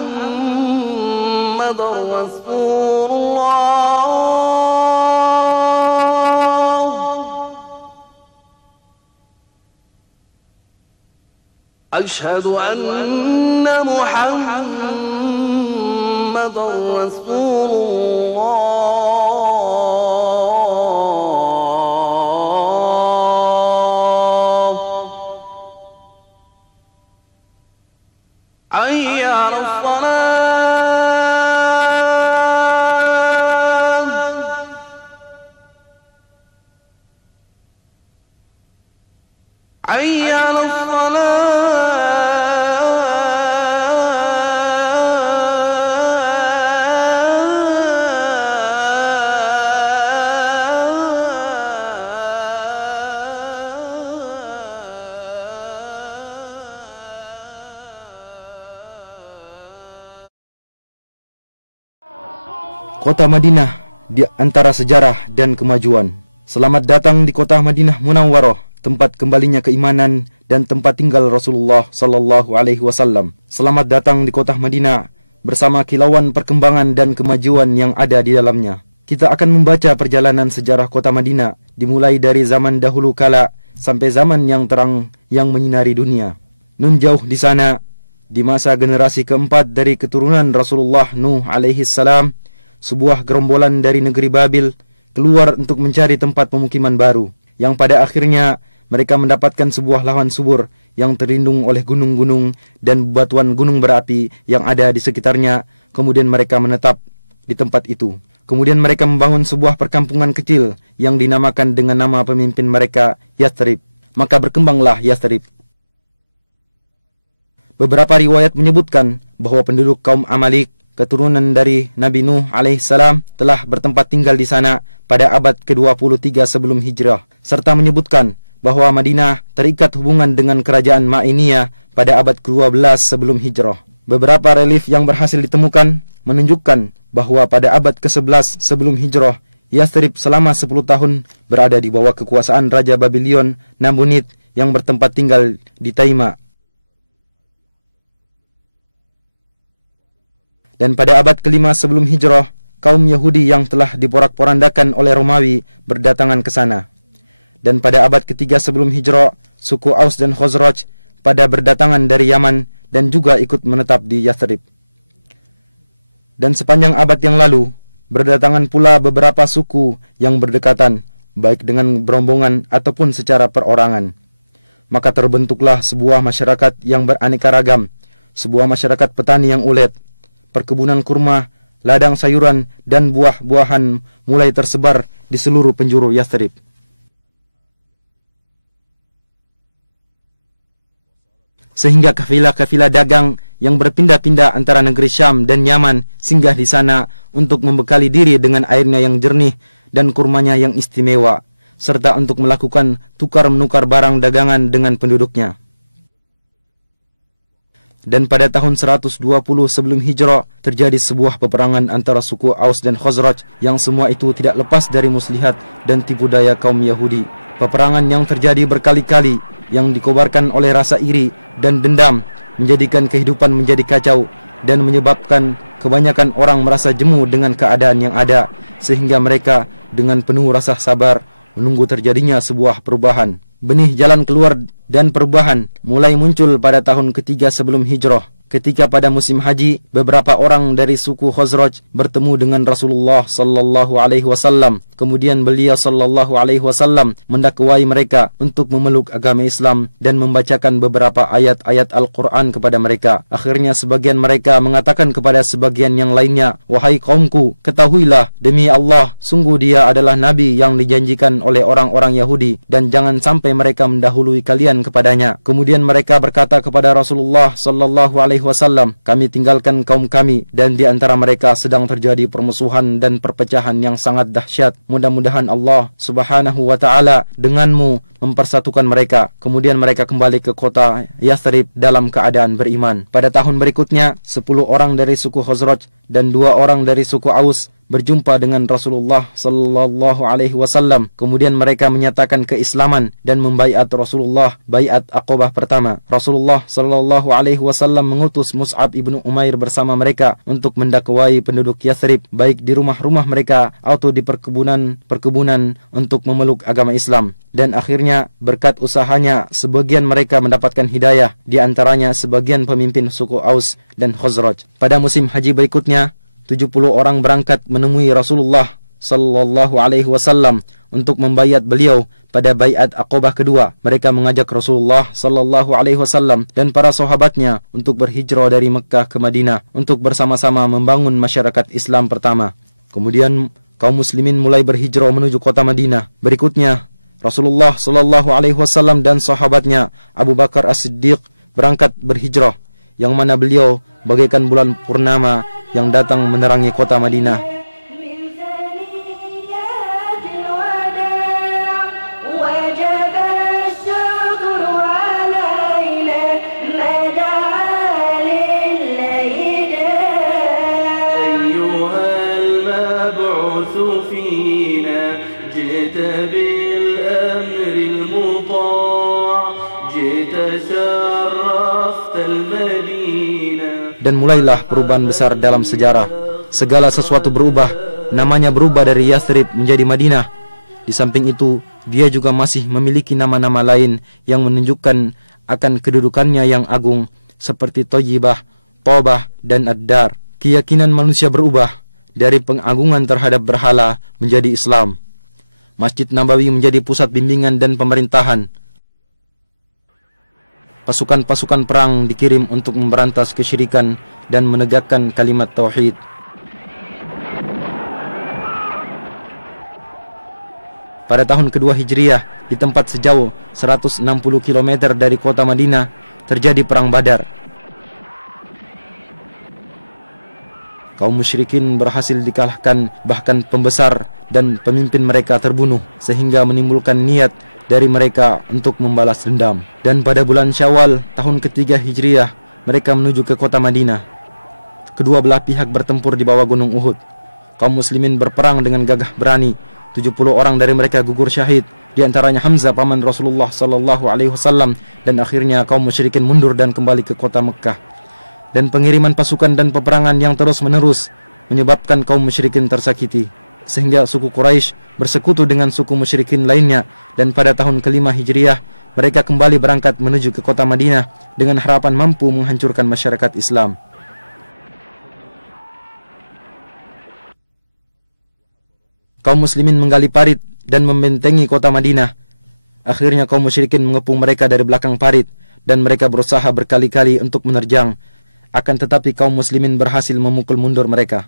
رسول الله أشهد أن محمد رسول الله حي على الصلاة حي على Kota Madinah di antara sejarah dan kemajuan. Selamat datang di kota Madinah Munawwarah, tempat kembalinya keimanan dan tempat tinggal Rasulullah sallallahu alaihi wasallam. Selamat datang di kota Madinah bersama kilauan perkembangan dan kemajuan yang ada di dalamnya. Kita akan membaca perjalanan sejarah kota Madinah dimulai dari zaman dahulu kala sampai zaman yang terang yang menyinari dunia. Nun jauh di sana, di masa generasi keempat dari keturunan Rasulullah Nuh alaihi salam, sebuah gerombolan dari negeri Babil keluar untuk mencari tempat pemukiman baru, yang pada akhirnya mereka mendapatkan sebuah lahan subur yang terlindung oleh gunung-gunung dan bebatuan gunung berapi yang ada di sekitarnya. Kemudian mereka menetap di tempat itu. Kemudian mereka membangun sebuah perkampungan kecil yang dinamakan dengan nama pemimpin mereka, Yathrib. Maka berkembanglah Yathrib. Beberapa riwayat menyebutkan bahwa penduduk kaum Amalik, keturunan dari Nabi Nuh alaihissalam, telah bertempat tinggal di sana pada abad ke-23 sebelum hijrah, serta menyebutkan bahwa Madinah terikat hubungan dengan kerajaan Ma'iniyah pada abad ke-12 sebelum hijrah. Beberapa relief yang berhasil ditemukan menunjukkan bahwa pada abad ke-11 sebelum hijrah, Yathrib selama 10 tahun berada di bawah kekuasaan Raja Babylon Nabonid yang bertempat tinggal di Taima. Dan pada abad ke-5 sebelum hijrah, kaum Yahudi yang telah diporak-porandakan oleh Romawi berdatangan ke sana. Dan pada abad ke-3 sebelum hijrah, suku Aus dan Khazraj pada berdatangan dari Yaman dan juga ikut menetap di Yathrib. Dan sepanjang abad yang lalu, berdatangan pula beberapa suku yang berdekatan, baik dengan berombongan ataupun secara perorangan. Maka terbentuklah sebuah masyarakat yang beraneka ragam, sebuah masyarakat petani yang ulet. Perkebunan kurma, ladang sayuran, dan buah-buahan mulai tersebar di seluruh penjuru Yathrib. Sehingga kafilah-kafilah dagang yang berpindah-pindah antara negeri Syam dan Yaman singgah di sana untuk membekali diri dengan airnya yang jernih dan kurmanya yang istimewa, serta untuk melakukan tukar-menukar barang dagangan dengan penduduknya. Dan pada tahun 120 sebelum hijrah terjadi sebuah peperangan antara suku Aus dan Khazraj yang semua itu tidak lepas dari muslihat dan tipu daya kaum Yahudi. Peperangan yang terjadi berkali-kali yang dikobarkan oleh rasa iri dan dendam menjadikan kehidupan menjadi kacau dan menyebabkan kebanyakan orang merasa jemu dengan keadaan yang ada, sehingga mereka dengan penuh rasa sabar menunggu terjadinya sebuah perubahan. Benih jalan keluar dan perubahan mulai muncul pada tahun ketiga sebelum hijrah, ketika pada musim haji beberapa orang dari suku Khazraj bertemu dengan Rasulullah sallallahu alaihi wasallam. Kemudian beliau sallallahu alaihi wasallam mendakwai mereka untuk memeluk agama Islam dan membacakan beberapa ayat-ayat Al-Qur'an kepada mereka. Akhirnya sebagian mereka mengatakan kepada sebagian yang lainnya, "Wahai kaumku, ketahuilah demi Allah, sungguh dia adalah nabi yang dijanjikan oleh orang-orang Yahudi dan jangan sampai mereka mendahului kalian kepadanya." Kemudian mereka berkata kepada Rasulullah sallallahu alaihi wasallam, "Kami tinggalkan kaum kami dan di antara mereka sedang terjadi permusuhan dan perpecahan yang sangat dahsyat. Mudah-mudahan Allah Subhanahu wa taala denganmu mempersatukan mereka." Kemudian mereka kembali ke kota Yathrib dalam keadaan beriman. Pada tahun berikutnya, 10 orang dari suku Khazraj dan 2 orang dari suku Aus berjumpa dengan Rasulullah sallallahu alaihi wasallam. Kemudian mereka menyatakan keislaman dan membaiat Rasulullah baiat Aqabah pertama. Rasulullah sallallahu alaihi wasallam mengutus Mus'ab ibnu Umair bersama mereka untuk mendakwai penduduk Yathrib baik di rumah-rumah mereka atau di perkebunan untuk memeluk agama Islam. Dan akhirnya berkat usahanya sebagian mereka mendapatkan hidayah, di antaranya sebagian pemimpin suku Aus dan Khazraj. Pada musim haji berikutnya 70 orang berangkat menemui Rasulullah sallallahu alaihi wasallam untuk membaiat beliau pada baiat Aqabah kedua. Mereka mengajak Rasulullah sallallahu alaihi wasallam dan para sahabatnya untuk berhijrah dari Mekkah ke Madinah untuk bersama-sama membangun masyarakat Islam pertama. Kemudian kaum muslimin mulai berhijrah menuju kota Madinah. Berikutnya Rasulullah sallallahu alaihi wasallam dan sahabatnya Abu Bakar As-Siddiq berangkat berhijrah, yang mana beliau bagaikan bulan purnama yang datang menerangi kota Madinah. Dan mulailah perubahan besar dalam sejarah. Segala sesuatu berubah. Namanya berubah dari Yathrib menjadi Madinah. Di samping itu, dia juga masih memiliki nama-nama lain yang menunjukkan akan kedudukannya yang agung, seperti Thayyibah, Tobah, dan Ad-Dar. Keyakinan manusia berubah dari pengagungan terhadap berhala menjadi Islam. Masjid Nabawi menjadi pusat bimbingan dan pemerintahan. Pasukan-pasukan perang dikirim untuk memberantas kesyirikan dan menegakkan kalimat tauhid. Pada tahun kedua Hijriah, di tempat sejauh 160 km dari kota Madinah, terjadi perang Badar. Kaum musyrikin berhasil dikalahkan, bahkan pembesar dan pemimpin mereka terbunuh, sehingga menimbulkan niat dari mereka untuk membalas dendam. Dan pada bulan Syawal tahun ketiga Hijriah, mereka menuju ke kota Madinah. Kedua belah pihak bertempur di bawah gunung Uhud. Kaum muslimin berperang dengan gagah berani. 70 orang dari mereka gugur syahid, di antaranya Hamzah paman Rasulullah sallallahu alaihi wasallam, dan akhirnya kaum musyrikin mundur dan kembali ke kota Mekkah. Dan pengiriman pasukan dan peperangan yang terus-menerus menyebabkan kaum musyrikin tersakiti, sehingga suku Quraisy bersekutu dengan suku musyrikin lainnya, dan pada tahun kelima Hijriah mereka kembali berangkat menuju ke kota Madinah dengan harapan mampu menghancurkan masyarakat Islam. Kaum muslimin menggali parit dan membentengi kota Madinah. Akhirnya kaum musyrikin mengepung mereka dari belakang parit dan mereka berusaha berkali-kali untuk menerjang. Akan tetapi kaum muslimin berhasil memukul mundur mereka.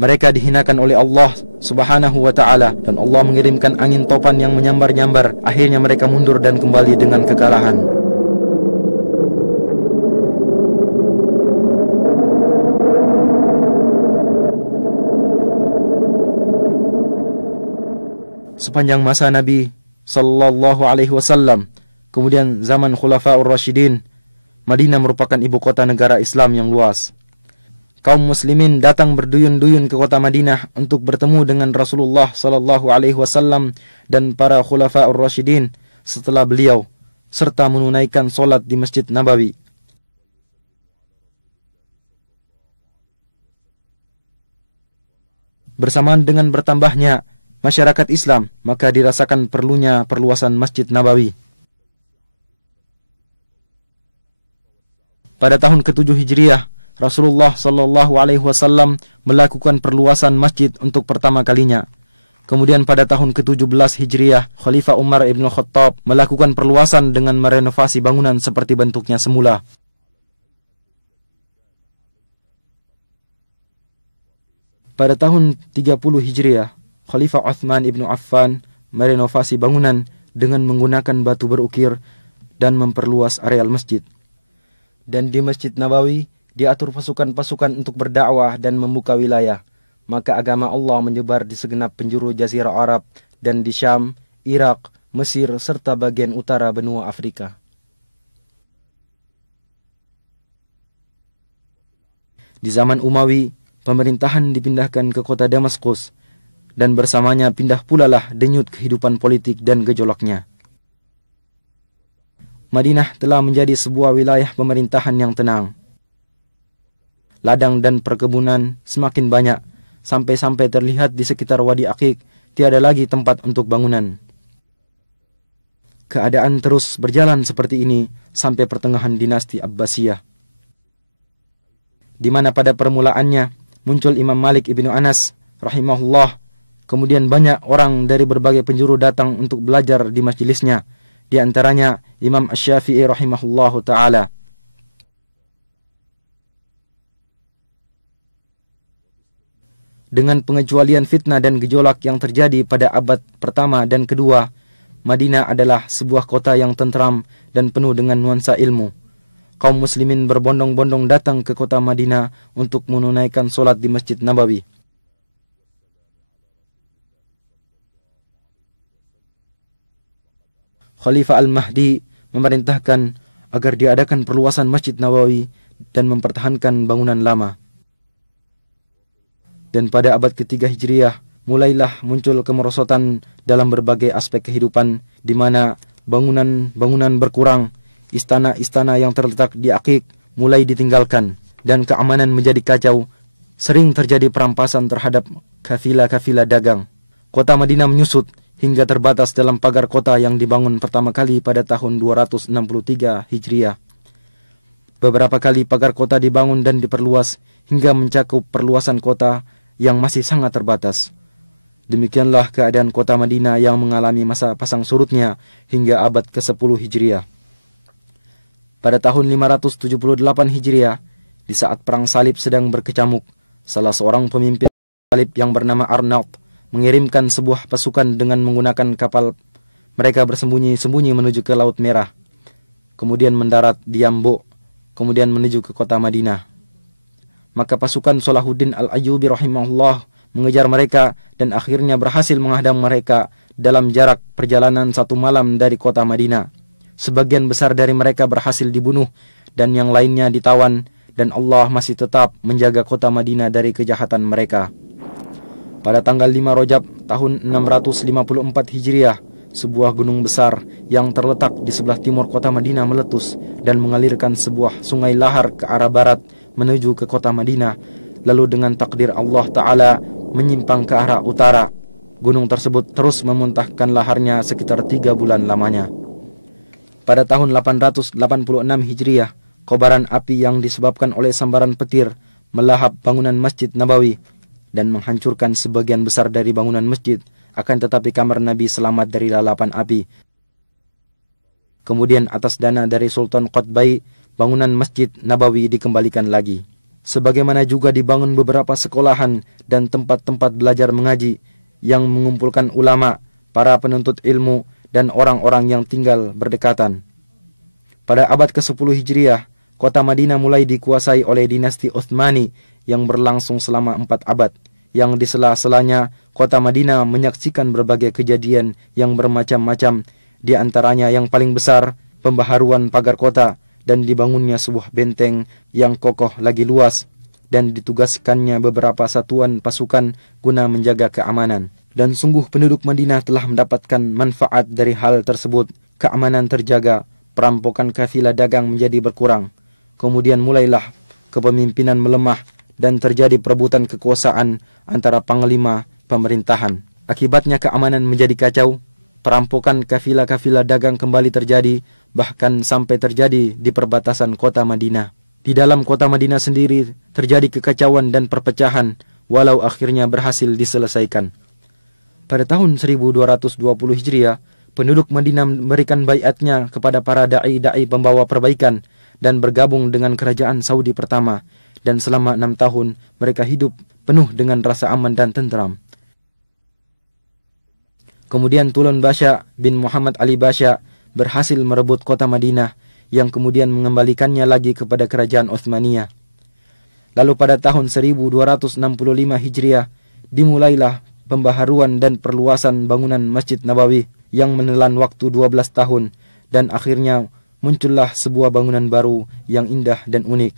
Mereka dihinakan oleh Allah subhanahu wa ta'ala, dan Allah mengirimkan angin topan yang menyambar-nyambar. Akhirnya mereka mundur dan kembali dengan kekalahan. Sepanjang masa Nabi sallallahu alaihi wasallam, kemudian zaman Khulafaur Rasyidin, Madinah merupakan ibu kota negara Islam yang luas. Kaum muslimin datang berduyun-duyun ke kota Madinah untuk bertemu dengan Rasulullah sallallahu alaihi wasallam dan para Khulafaur Rasyidin setelah beliau, serta menunaikan solat di Masjid Nabawi. Bersamaan dengan bertambahnya masyarakat Islam, maka dirasakan perlunya perluasan Masjid Nabawi. Pada tahun ke-7 Hijriah, Rasulullah sallallahu alaihi wasallam melakukan perluasan masjid untuk pertama kalinya. Kemudian pada tahun ke-17 Hijriah, Khalifah Umar ibn Khattab melakukan perluasan dengan merenovasi bangunan seperti bentuknya semula. Pada tahun 30 Hijriah, Khalifah Uthman ibn Affan merenovasi bangunan dengan menggunakan batu berukir dan memperluas areal masjid. Dan di Masjid Nabawi diatur pasukan-pasukan untuk berdakwah dan membuka wilayah. Maka agama Allah menyebar di segenap penjuru Jazirah Arab dan di Syam, Irak, Mesir, serta bagian utara benua Afrika. Di zaman Umawi, pemerintahan dipindahkan ke kota Damaskus, dan bersamanya pindah pula lah denyut kehidupan politik dan gejolaknya. Madinah telah menjadi sebuah wilayah pemerintahan yang tenang. Ladang dan perkebunan semakin banyak, sampai-sampai terlihat di sekitar Wadi Aqiq tiada lagi tempat untuk bangunan. Keadaan terus berjalan seperti ini sampai pertengahan dinasti Abbasiyah, di mana pada permulaannya muncul Imam Malik ibnu Anas rahimahullah. Kemudian banyak orang dari berbagai penjuru datang untuk belajar di majelisnya, di antaranya Imam Asy-Syafi'i rahimahullahu ta'ala. Dengan pengecualian fitnah dan gejolak yang terjadi pada abad pertama dan kedua, Madinah adalah sebuah kota yang tentram dan penuh dengan nuansa ilmu. Kaum muslimin berbondong-bondong datang ke kota Madinah untuk menunaikan solat di Masjid Nabawi. Khalifah Al-Mahdi memerintahkan agar diadakan perluasan Masjid Nabawi dan mempertahankan bangunan lama. Dan pada abad ketiga Hijriah, mulailah muncul kemerosotan dalam berbagai aspek kehidupan, di mana bangunan-bangunan berkurang, istana-istana yang terletak di Aqiq mulai ditinggalkan, dan keamanan menjadi kacau. Sering terjadi perampasan terhadap kafilah-kafilah dagang. Kota Madinah menyusut hingga terbatas dalam pagar kota yang dibangun pertama kali pada tahun 263 Hijriah. Beberapa kali pagar kota dibangun dan diperluas hingga mencakup perluasan kota yang masih sangat terbatas. Demikianlah keadaan kota Madinah yang mengalami masa pasang surutnya hingga abad ke-10 Hijriah. Pada tahun 578 Hijriah, di saat perang salib sedang berkecamuk, salah seorang pemimpin salib yang bernama Arnaud mengirimkan sebuah pasukan dengan menggunakan kapal. Mereka bersembunyi-sembunyi menuju ke Laut Merah, kemudian mendarat di Yambo, kemudian menuju ke kota Madinah. Maka pasukan Salahuddin Al-Ayyubi rahimahullah mengejar mereka dan akhirnya berhasil menghadang mereka dalam jarak perjalanan 1 malam dari kota Madinah. Sebagian besar dari mereka berhasil dibunuh dan yang lainnya ditawan, dan Allah masih tetap menjaga kota Madinah dari kejahatan mereka. Pada tanggal 5 Rajab tahun 654 Hijriah, sebuah gunung besar yang terletak di sebelah timur kota Madinah meletus dan mengalirkan sebuah sungai lahar ke arah barat menuju ke kota Madinah. Lalu dengan takdir Allah Ta'ala menyimpang ke arah utara. Gunung tersebut terus memuntahkan laharnya sekitar 3 bulan lamanya. Pada tahun 886 Hijriah, kobaran api yang disebabkan oleh sambaran petir melahap bangunan Masjid Nabawi dan menghancurkan sebagian besar dari bangunan masjid. Akan tetapi kamar Nabi selamat dari lalapan api. Kemudian atas dana dari Sultan Qutbai, bangunan Masjid Nabawi dikembalikan lagi. Sebagaimana juga dibangun beberapa sekolahan dan tempat-tempat belajar mengaji yang mengumpulkan ulama, para penuntut ilmu, dan orang-orang yang tinggal berdekatan. Pada abad ke-10 Hijriah, kota Madinah mulai dikuasai oleh dinasti Utsmani yang berlangsung selama 4 abad. Yang di sela-selanya, kota Madinah menyaksikan berbagai kejadian yang bermacam-macam, di antaranya yang paling besar, pembaharuan pagar kota, dan dibangunnya sebuah benteng yang kokoh lagi luas, dan ditugaskannya beberapa satuan pasukan guna menjaga keamanan. Dan sungguh penduduk Madinah telah mendapatkan manfaat dari hal tersebut. Keamanan terjaga, perampokan kafilah dagang menjadi berkurang. Kemudian mulailah kepemimpinan melemah dan terjadi perebutan kekuasaan antara panglima pemerintahan. Akibatnya keamanan menjadi kacau, perampokan kafilah-kafilah dagang kembali terjadi, bahkan sampai terjadi di perbatasan kota Madinah. Di dalam kota Madinah sendiri terjadi kekacauan dan perpecahan, walau akhirnya berhasil diselesaikan. Pada tahun 1220 Hijriah, penduduk Madinah memberikan baiatnya kepada para da'i-da'i pembawa perbaikan dan bergabung dengan kerajaan Saudi pertama, dan selama 6 tahun mereka hidup penuh dengan rasa aman dan tentram. Kemudian Tulun Basha bin Muhammad Ali Basha berhasil merebut kota Madinah yang kemudian mengembalikannya lagi kepada kerajaan Utsmaniyah. Lalu pada tahun 1265 Hijriah dimulailah pembaharuan dan perluasan bangunan Masjid Nabawi yang menelan waktu 12 tahun, dan akhirnya muncullah sebuah bangunan baru yang indah dan unik.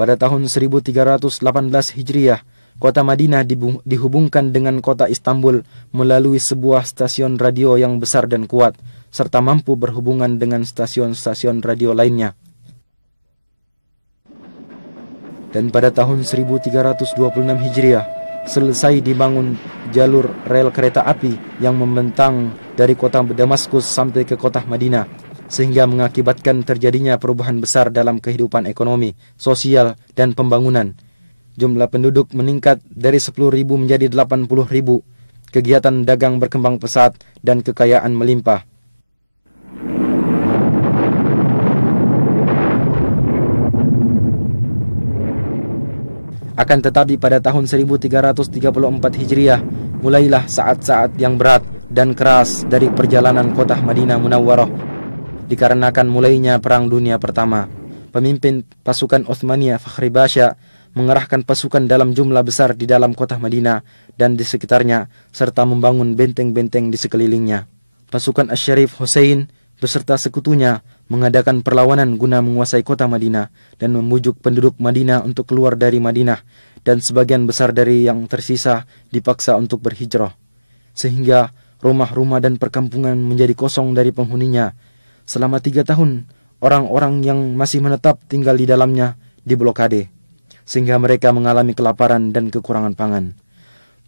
Pada tahun 1318 Hijriah, kota Madinah dihubungkan dengan kota Istanbul melalui sebuah stasiun radio yang besar dan kuat, serta mampu berhubungan dengan stasiun-stasiun radio lainnya. Dan pada tahun 1326 Hijriah, selesai dibangun jalur rel kereta api yang membentang dari kota Damaskus sampai ke kota Madinah, sehingga mengakibatkan terjadinya perubahan besar dalam kehidupan ekonomi, sosial, dan pembangunan. Jumlah penduduk meningkat dari 10.000 menjadi 80.000. Kegiatan dagang berkembang pesat dan kekayaan melimpah. Akan tetapi pada tahun 1334 Hijriah, mulailah saat-saat yang berat dan keras dari perjalanan kota Madinah Munawwarah, dikarenakan mulainya Perang Dunia Pertama. Pemimpin pasukan Utsmaniyah Fakhri Basha mengerahkan pasukan dalam jumlah besar di dalam kota Madinah dan di sekitarnya, serta membangun benteng-benteng di sekelilingnya. Pasukan Asy-Syarif Hussein beserta sekutunya mengadakan perlawanan guna menguasai kota Madinah dan membujuk penduduk Madinah untuk keluar dari Madinah, dan sebagian besar dari yang tersisa dipaksa untuk berhijrah, sehingga rumah-rumah dan perkampungan menjadi kosong dari penghuninya. Selama 3 tahun, orang-orang yang masih menetap tinggal di dalamnya diblokade, sehingga mereka mengalami kelaparan dan kekurangan pangan.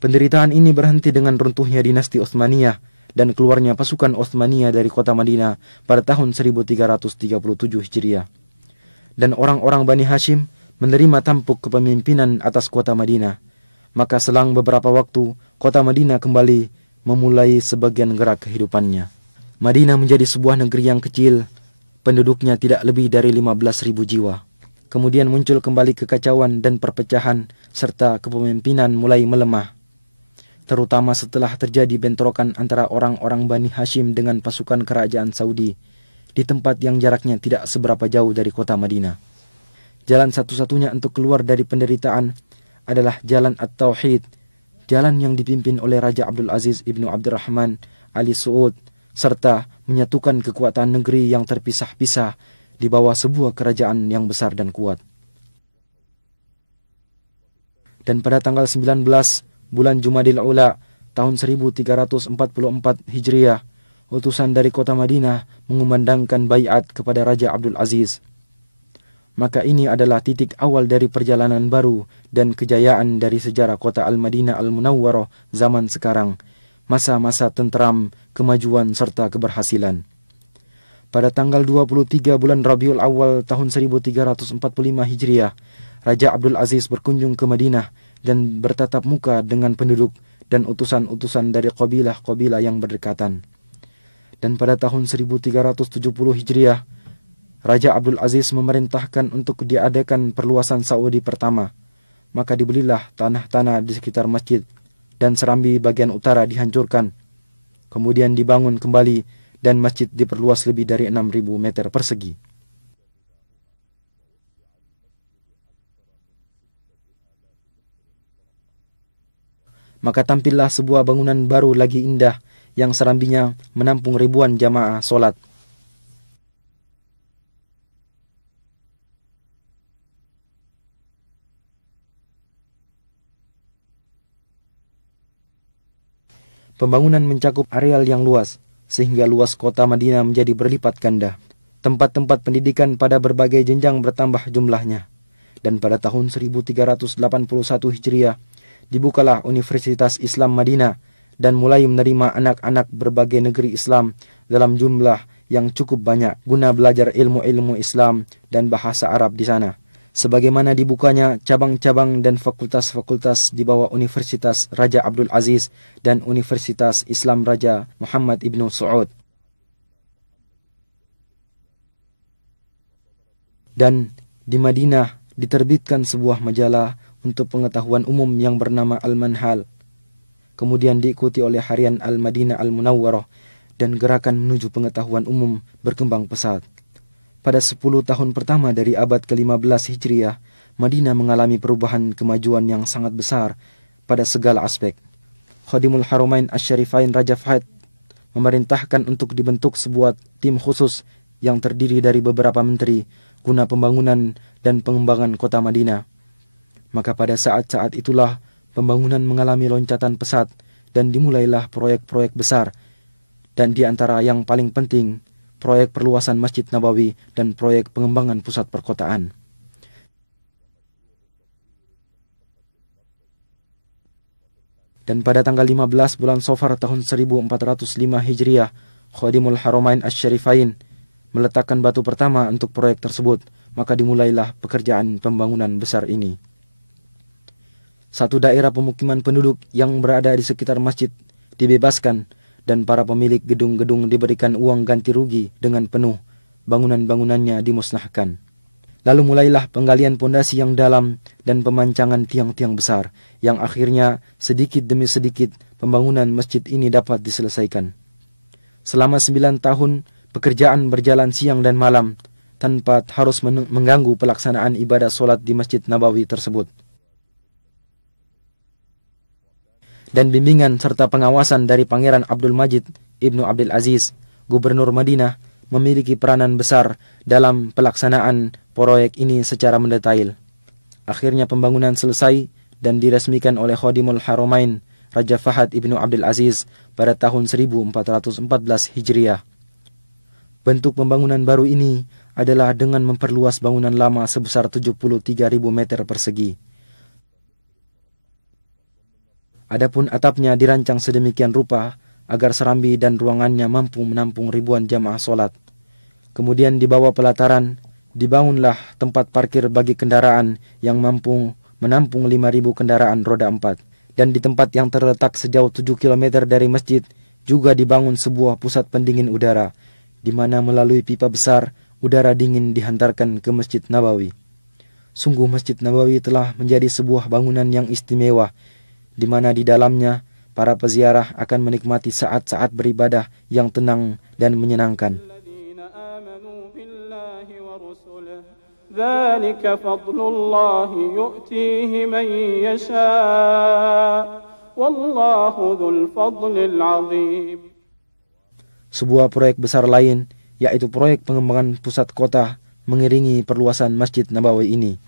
Penderitaan ini berhenti dengan runtuhnya dinasti Utsmaniyah dan keluarnya pasukan Utsmaniyah dari kota Madinah pada tahun 1337 Hijriah. Dan orang-orang Bani Hashim menerima tampuk kepemimpinan atas kota Madinah. Maka selang beberapa waktu, kota Madinah kembali memulai sebagian gerak kehidupannya. Madinah menjadi sebuah negeri yang kecil, penduduknya tidak lebih dari 15.000 jiwa. Kemudian muncul kembali kekacauan dan perpecahan, serta kepemimpinan mulai melemah, terutama setelah terjadi bentrokan antara orang-orang Bani Hashim dengan pasukan kerajaan Saudi di tempat yang jaraknya tidak seberapa jauh dari kota Madinah. Jalan satu-satunya untuk keluar dari penderitaan adalah jalan At-Tauhid, jalan yang dipimpin oleh Raja Abdul Aziz Ibnu Abdurrahman Ali Saud, serta menyatukan kekuatan negeri yang terpisah-pisah di bawah sebuah kerajaan yang besar dan kuat. Dan pada tanggal 19 bulan Jumadil Ula tahun 1344 Hijriah, utusan dari kota Madinah mengumandangkan baiat kepada Raja Abdul Aziz. Maka ini adalah titik awal dari perjalanan baru dan kejayaan dari sejarah kota Al-Madinah Al-Munawwarah zaman sekarang, masa-masa tentram, kemajuan serta keberhasilan. Pada tanggal 23 bulan Rabiul Awal tahun 1345 Hijriah, Raja Abdul Aziz berkunjung ke Madinah dan bertatap muka dengan penduduk dan utusan-utusan dari kabilah-kabilah yang berdekatan. Dan pada tahun 1370 Hijriah, Raja Abdul Aziz memerintahkan untuk diadakan perluasan Saudi pertama. Maka dibelilah tanah-tanah di sekitar masjid dan serambi bagian utara dihancurkan. Kemudian dibangun kembali dan masjid diperluas lebih dari 6.000 meter persegi. Maka tampillah sebuah bangunan baru lagi indah yang serambinya menampung ribuan jamaah solat. Pembangunan mencakup areal yang luas, sehingga luas kota Madinah menjadi berlipat ganda. Tempat-tempat pendidikan pada berbagai jenjang bertambah jumlahnya. Dan pada tahun 1381 Hijriah, dibukalah Universitas Islam Madinah dan mulai menerima anak-anak berbagai negeri Islam dalam jumlah yang cukup banyak guna belajar ilmu-ilmu Islam dan bahasa Arab di sana. Sebagaimana dibukanya cabang-cabang dan fakultas-fakultas di bawah Universitas Raja Abdul Aziz dan Universitas Islam Raja Muhammad Ibnu Saud. Dan di Madinah diterbitkan sebuah majalah untuk pengetahuan umum yang bernama Al-Manhal. Kemudian diikuti oleh harian Al-Madinah Al-Munawwarah dan gerakan menuju pengetahuan umum berkembang pesat. Pada 10 tahun pertama dari abad ke-15 Hijriah, Madinah mengalami perubahan kemajuan yang sangat besar pada segala aspek. Khadimul Haramain Asy-Syarifain Raja Fahd memerintahkan untuk dibentuk sebuah tim khusus yang terdiri dari beberapa menteri guna pembangunan dan pengembangan kota Madinah. Maka pada saat-saat itulah pembangunan mengalami loncatan pesat dan dimulailah proyek-proyek besar, dan di antara yang paling penting, proyek perluasan Masjid Nabawi dan proyek pengembangan pusat perkotaan. Dan pada tanggal 15 bulan Safar tahun 1405 Hijriah, Khadimul Haramain Asy-Syarifain meletakkan batu pertama untuk proyek tersebut, maka dimulailah pekerjaan pembangunan besar ini. Satu daerah pemukiman penduduk yang berada di sekitar masjid dibebaskan dan para pemilik gedung-gedung diberikan uang ganti rugi dengan penuh, bangunan-bangunannya dimusnahkan. Lalu mulailah penggalian pondasi yang dalam dan pemancangan tiang-tiang besar, yang akhirnya sedikit demi sedikit pembangunan masjid ini dapat diselesaikan. Selama 9 tahun, pekerjaan berjalan siang dan malam, tanpa harus mengganggu pelaksanaan ibadah solat di Masjid Nabawi tersebut. Dan bimbingan serta pengawasan dari Pangeran Abdul Majid Ibnu Abdul Aziz, Gubernur Madinah, memiliki peranan besar dalam pelaksanaan proyek ini secara mendetail. Akhirnya pembangunan selesai dan diresmikan oleh Khadimul Haramain Raja Fahad Ibnu Abdul Aziz pada tahun 1414 Hijriah. Bentuk pembangunan baru ini adalah dengan memperluas bangunan lama sebesar 73.000 meter persegi. Adapun atapnya dirancang sedemikian rupa agar serambi dan ruangannya mampu menampung ribuan jamaah solat. Kemudian di bawah pelataran dibangunlah tempat parkir bagi kendaraan yang mampu menampung 5.000 kendaraan roda 4. Dan di tempat yang terletak sejauh 7 km dari masjid juga dibangun sebuah pusat pendingin udara, di mana melalui pipa besar udara dingin dihantarkan ke Masjid Nabawi. Sungguh Masjid Nabawi telah menjadi sebuah bangunan yang istimewa, di mana di dalamnya para peziarah akan menikmati saat-saat beribadah yang tenang dan menyenangkan. ذلك فضل الله يؤتيه من يشاء والله ذو الفضل العظيم. Sebuah proyek besar lain, yaitu proyek pengembangan pusat kota, mengiringi perluasan Masjid Nabawi ini.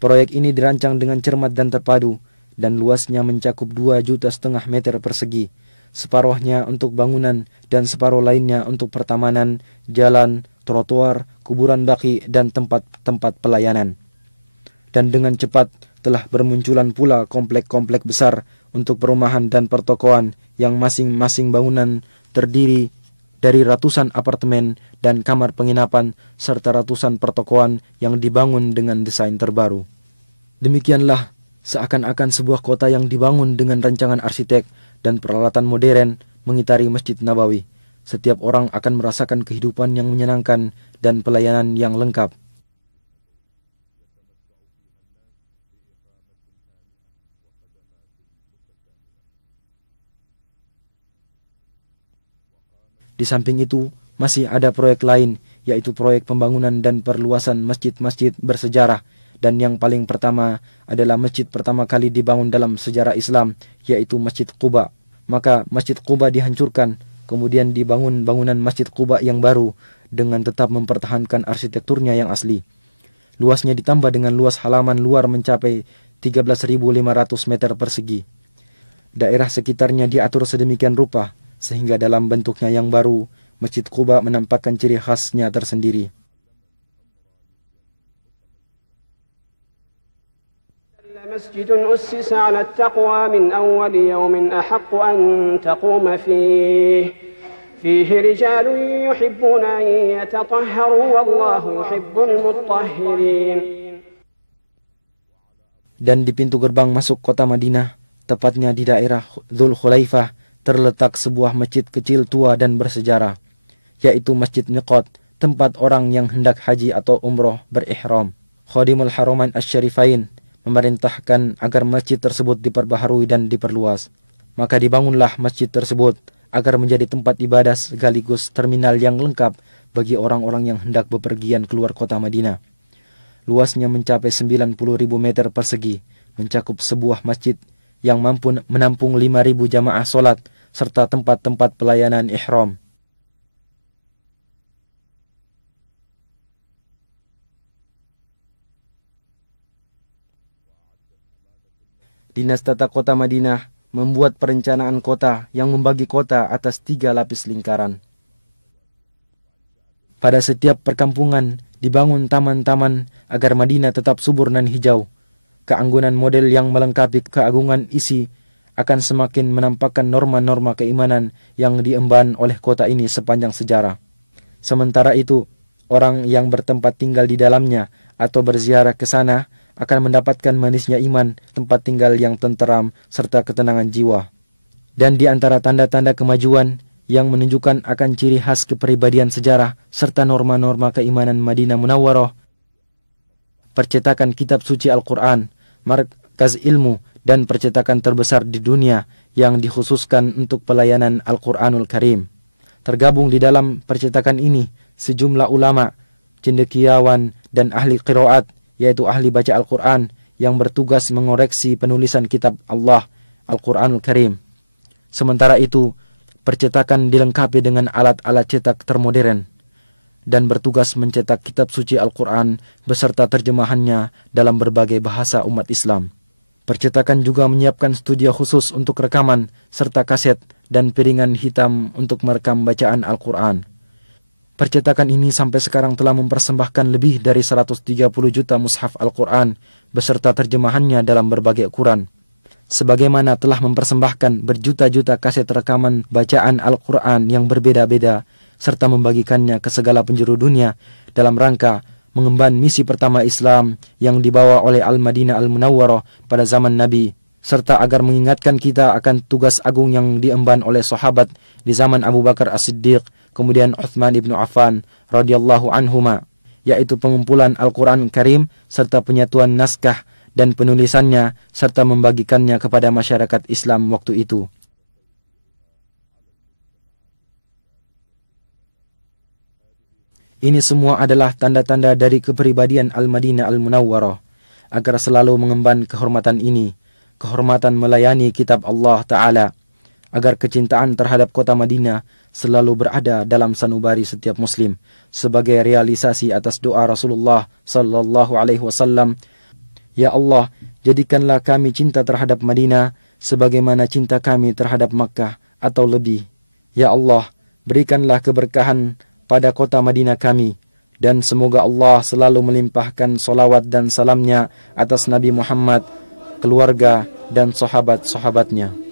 Proyek ini dirancang dengan cermat dan terpadu, dan luasnya mencakup 2,5 juta meter persegi, separuhnya untuk bangunan dan separuh lainnya untuk pertamanan, jalan, trotoar, kuburan baki, dan tempat-tempat pelayanan. Dan dengan cepat telah bermunculan pula komplek-komplek besar untuk perumahan dan pertokoan yang masing-masing bangunan terdiri dari ratusan apartemen dan kamar penginapan serta ratusan pertokoan yang dibangun dengan desain terbaru. Demikianlah seakan-akan sebuah kota yang dibangun dengan rancangan arsitek dan peralatan modern mengitari Masjid Nabawi. Setiap orang akan merasakan kehidupan yang menyenangkan dan pelayanan yang lengkap. Di samping itu, masih ada proyek lain, yaitu proyek pembangunan dan perluasan masjid-masjid bersejarah, dan yang paling pertama adalah masjid pertama kali dibangun dalam sejarah Islam, yaitu Masjid Quba. Maka Masjid Quba dihancurkan, kemudian dibangun bangunan Masjid Quba yang baru dengan tetap mempertahankan arsitekturnya yang asli. Luasnya ditambah dengan luas halaman luar mencapai 13.500 meter persegi. Daerah sekitarnya diatur sedemikian rupa, sehingga dalam bentuknya yang baru, Masjid Quba menampakkan ciri khasnya tersendiri. مسجد أسس على التقوى من أول يوم أحق أن تقوم فيه رجال يحبون أن يتطهروا والله يحب المطهرين. Dan di pintu gerbang masuk kota Madinah, tepatnya di daerah Dzul Khulaifah, terletak sebuah masjid kecil tua dan bersejarah, yaitu Masjid Miqat, tempat orang yang hendak haji atau umroh berihram. Khadimul Haramain Asy-Syarifain memerintahkan agar masjid tersebut diperbaharui dan diperluas. Maka dibangunlah masjid tersebut agar menjadi tempat ibadah sekaligus terminal yang lengkap bagi orang-orang yang hendak bepergian keluar kota Madinah. Luasnya mencapai 90.000 meter persegi, mencakup sebuah masjid yang mampu menampung 5.000 jamaah solat serta tempat-tempat pelayanan ihram. Dinas Tata Kota Madinah membuat perencanaan kota yang membagi kota atas 3 lapis lingkaran. Pada setiap perkampungan dibangun taman-taman agar Madinah tetap subur dan hijau. Keanggunan model yang melengkapi keagungan isi akan semakin menampakkan norma-norma keimanan yang diemban oleh kota ini sepanjang sejarah. Sementara itu, orang yang bertempat tinggal di dalamnya atau berziarah ke sana akan mendapatkan manisnya iman, tempat tinggal yang tenteram, serta ketenangan jiwa. Dan di antara tanda-tanda kemajuan yang menunjukkan akan ciri khas kepribadian sejarah serta norma-norma keimanan Madinah Munawwarah, percetakan kitab suci Al-Quran, markaz ilmu dan percetakan terbesar di dunia yang dikhususkan untuk pelayanan Al-Quranul Karim. Tergabung di dalam percetakan ini sejumlah ulama, cendekiawan dan ahli qiraat, yaitu ahli baca Al-Quran yang bertugas mengoreksi penulisan kitab Allah, Al-Quranul Karim. Sementara itu, percetakan dilengkapi dengan alat-alat cetak termodern dan bertugas mencetak kitab suci Al-Quran beserta terjemahannya dalam berbagai bahasa umat Islam. Percetakan juga menyiapkan studio khusus untuk rekaman serta kaset dan piringan hitam untuk merekam bacaan Al-Quran. Percetakan ini sampai sekarang telah mempersembahkan lebih dari 130 juta mushaf Al-Quran beserta terjemahannya dalam berbagai ukuran. Sebagaimana telah mempersembahkan berjuta-juta kaset rekaman bacaan Al-Quran yang berbeda-beda serta membagikannya ke segala penjuru dunia dalam rangka mengemban misi pertama Islam yang dibawa oleh Al-Madinah Al-Munawwarah pada zaman Nabi, serta agar mengingatkan kita akan tugas agung yang diemban oleh sahabat di zaman Abu Bakar As-Siddiq, kemudian Uthman ibn Affan radhiyallahu anhuma, yaitu pengumpulan Al-Quran Karim serta penyatuan naskah dan penulisannya serta membagikannya kepada masyarakat Islam waktu itu. Ini semua adalah tanda-tanda dari kepribadian Al-Madinah Al-Munawwarah agar selalu mengemban kehormatan ini, kehormatan melayani kitab Allah Ta'ala, agar kecintaan terhadap kota Madinah selalu berada dalam sanubari setiap muslim sebagai realisasi atas doa Rasulullah sallallahu alaihi wasallam, "Ya Allah, jadikanlah kami cinta terhadap Madinah sebagaimana cinta kami terhadap Makkah atau lebih. Ya Allah, berikanlah keberkahan pada kota Madinah kami, dan semoga Allah selalu melimpahkan salawat dan salamnya atas Nabi Muhammad, keluarga dan sahabat-sahabatnya."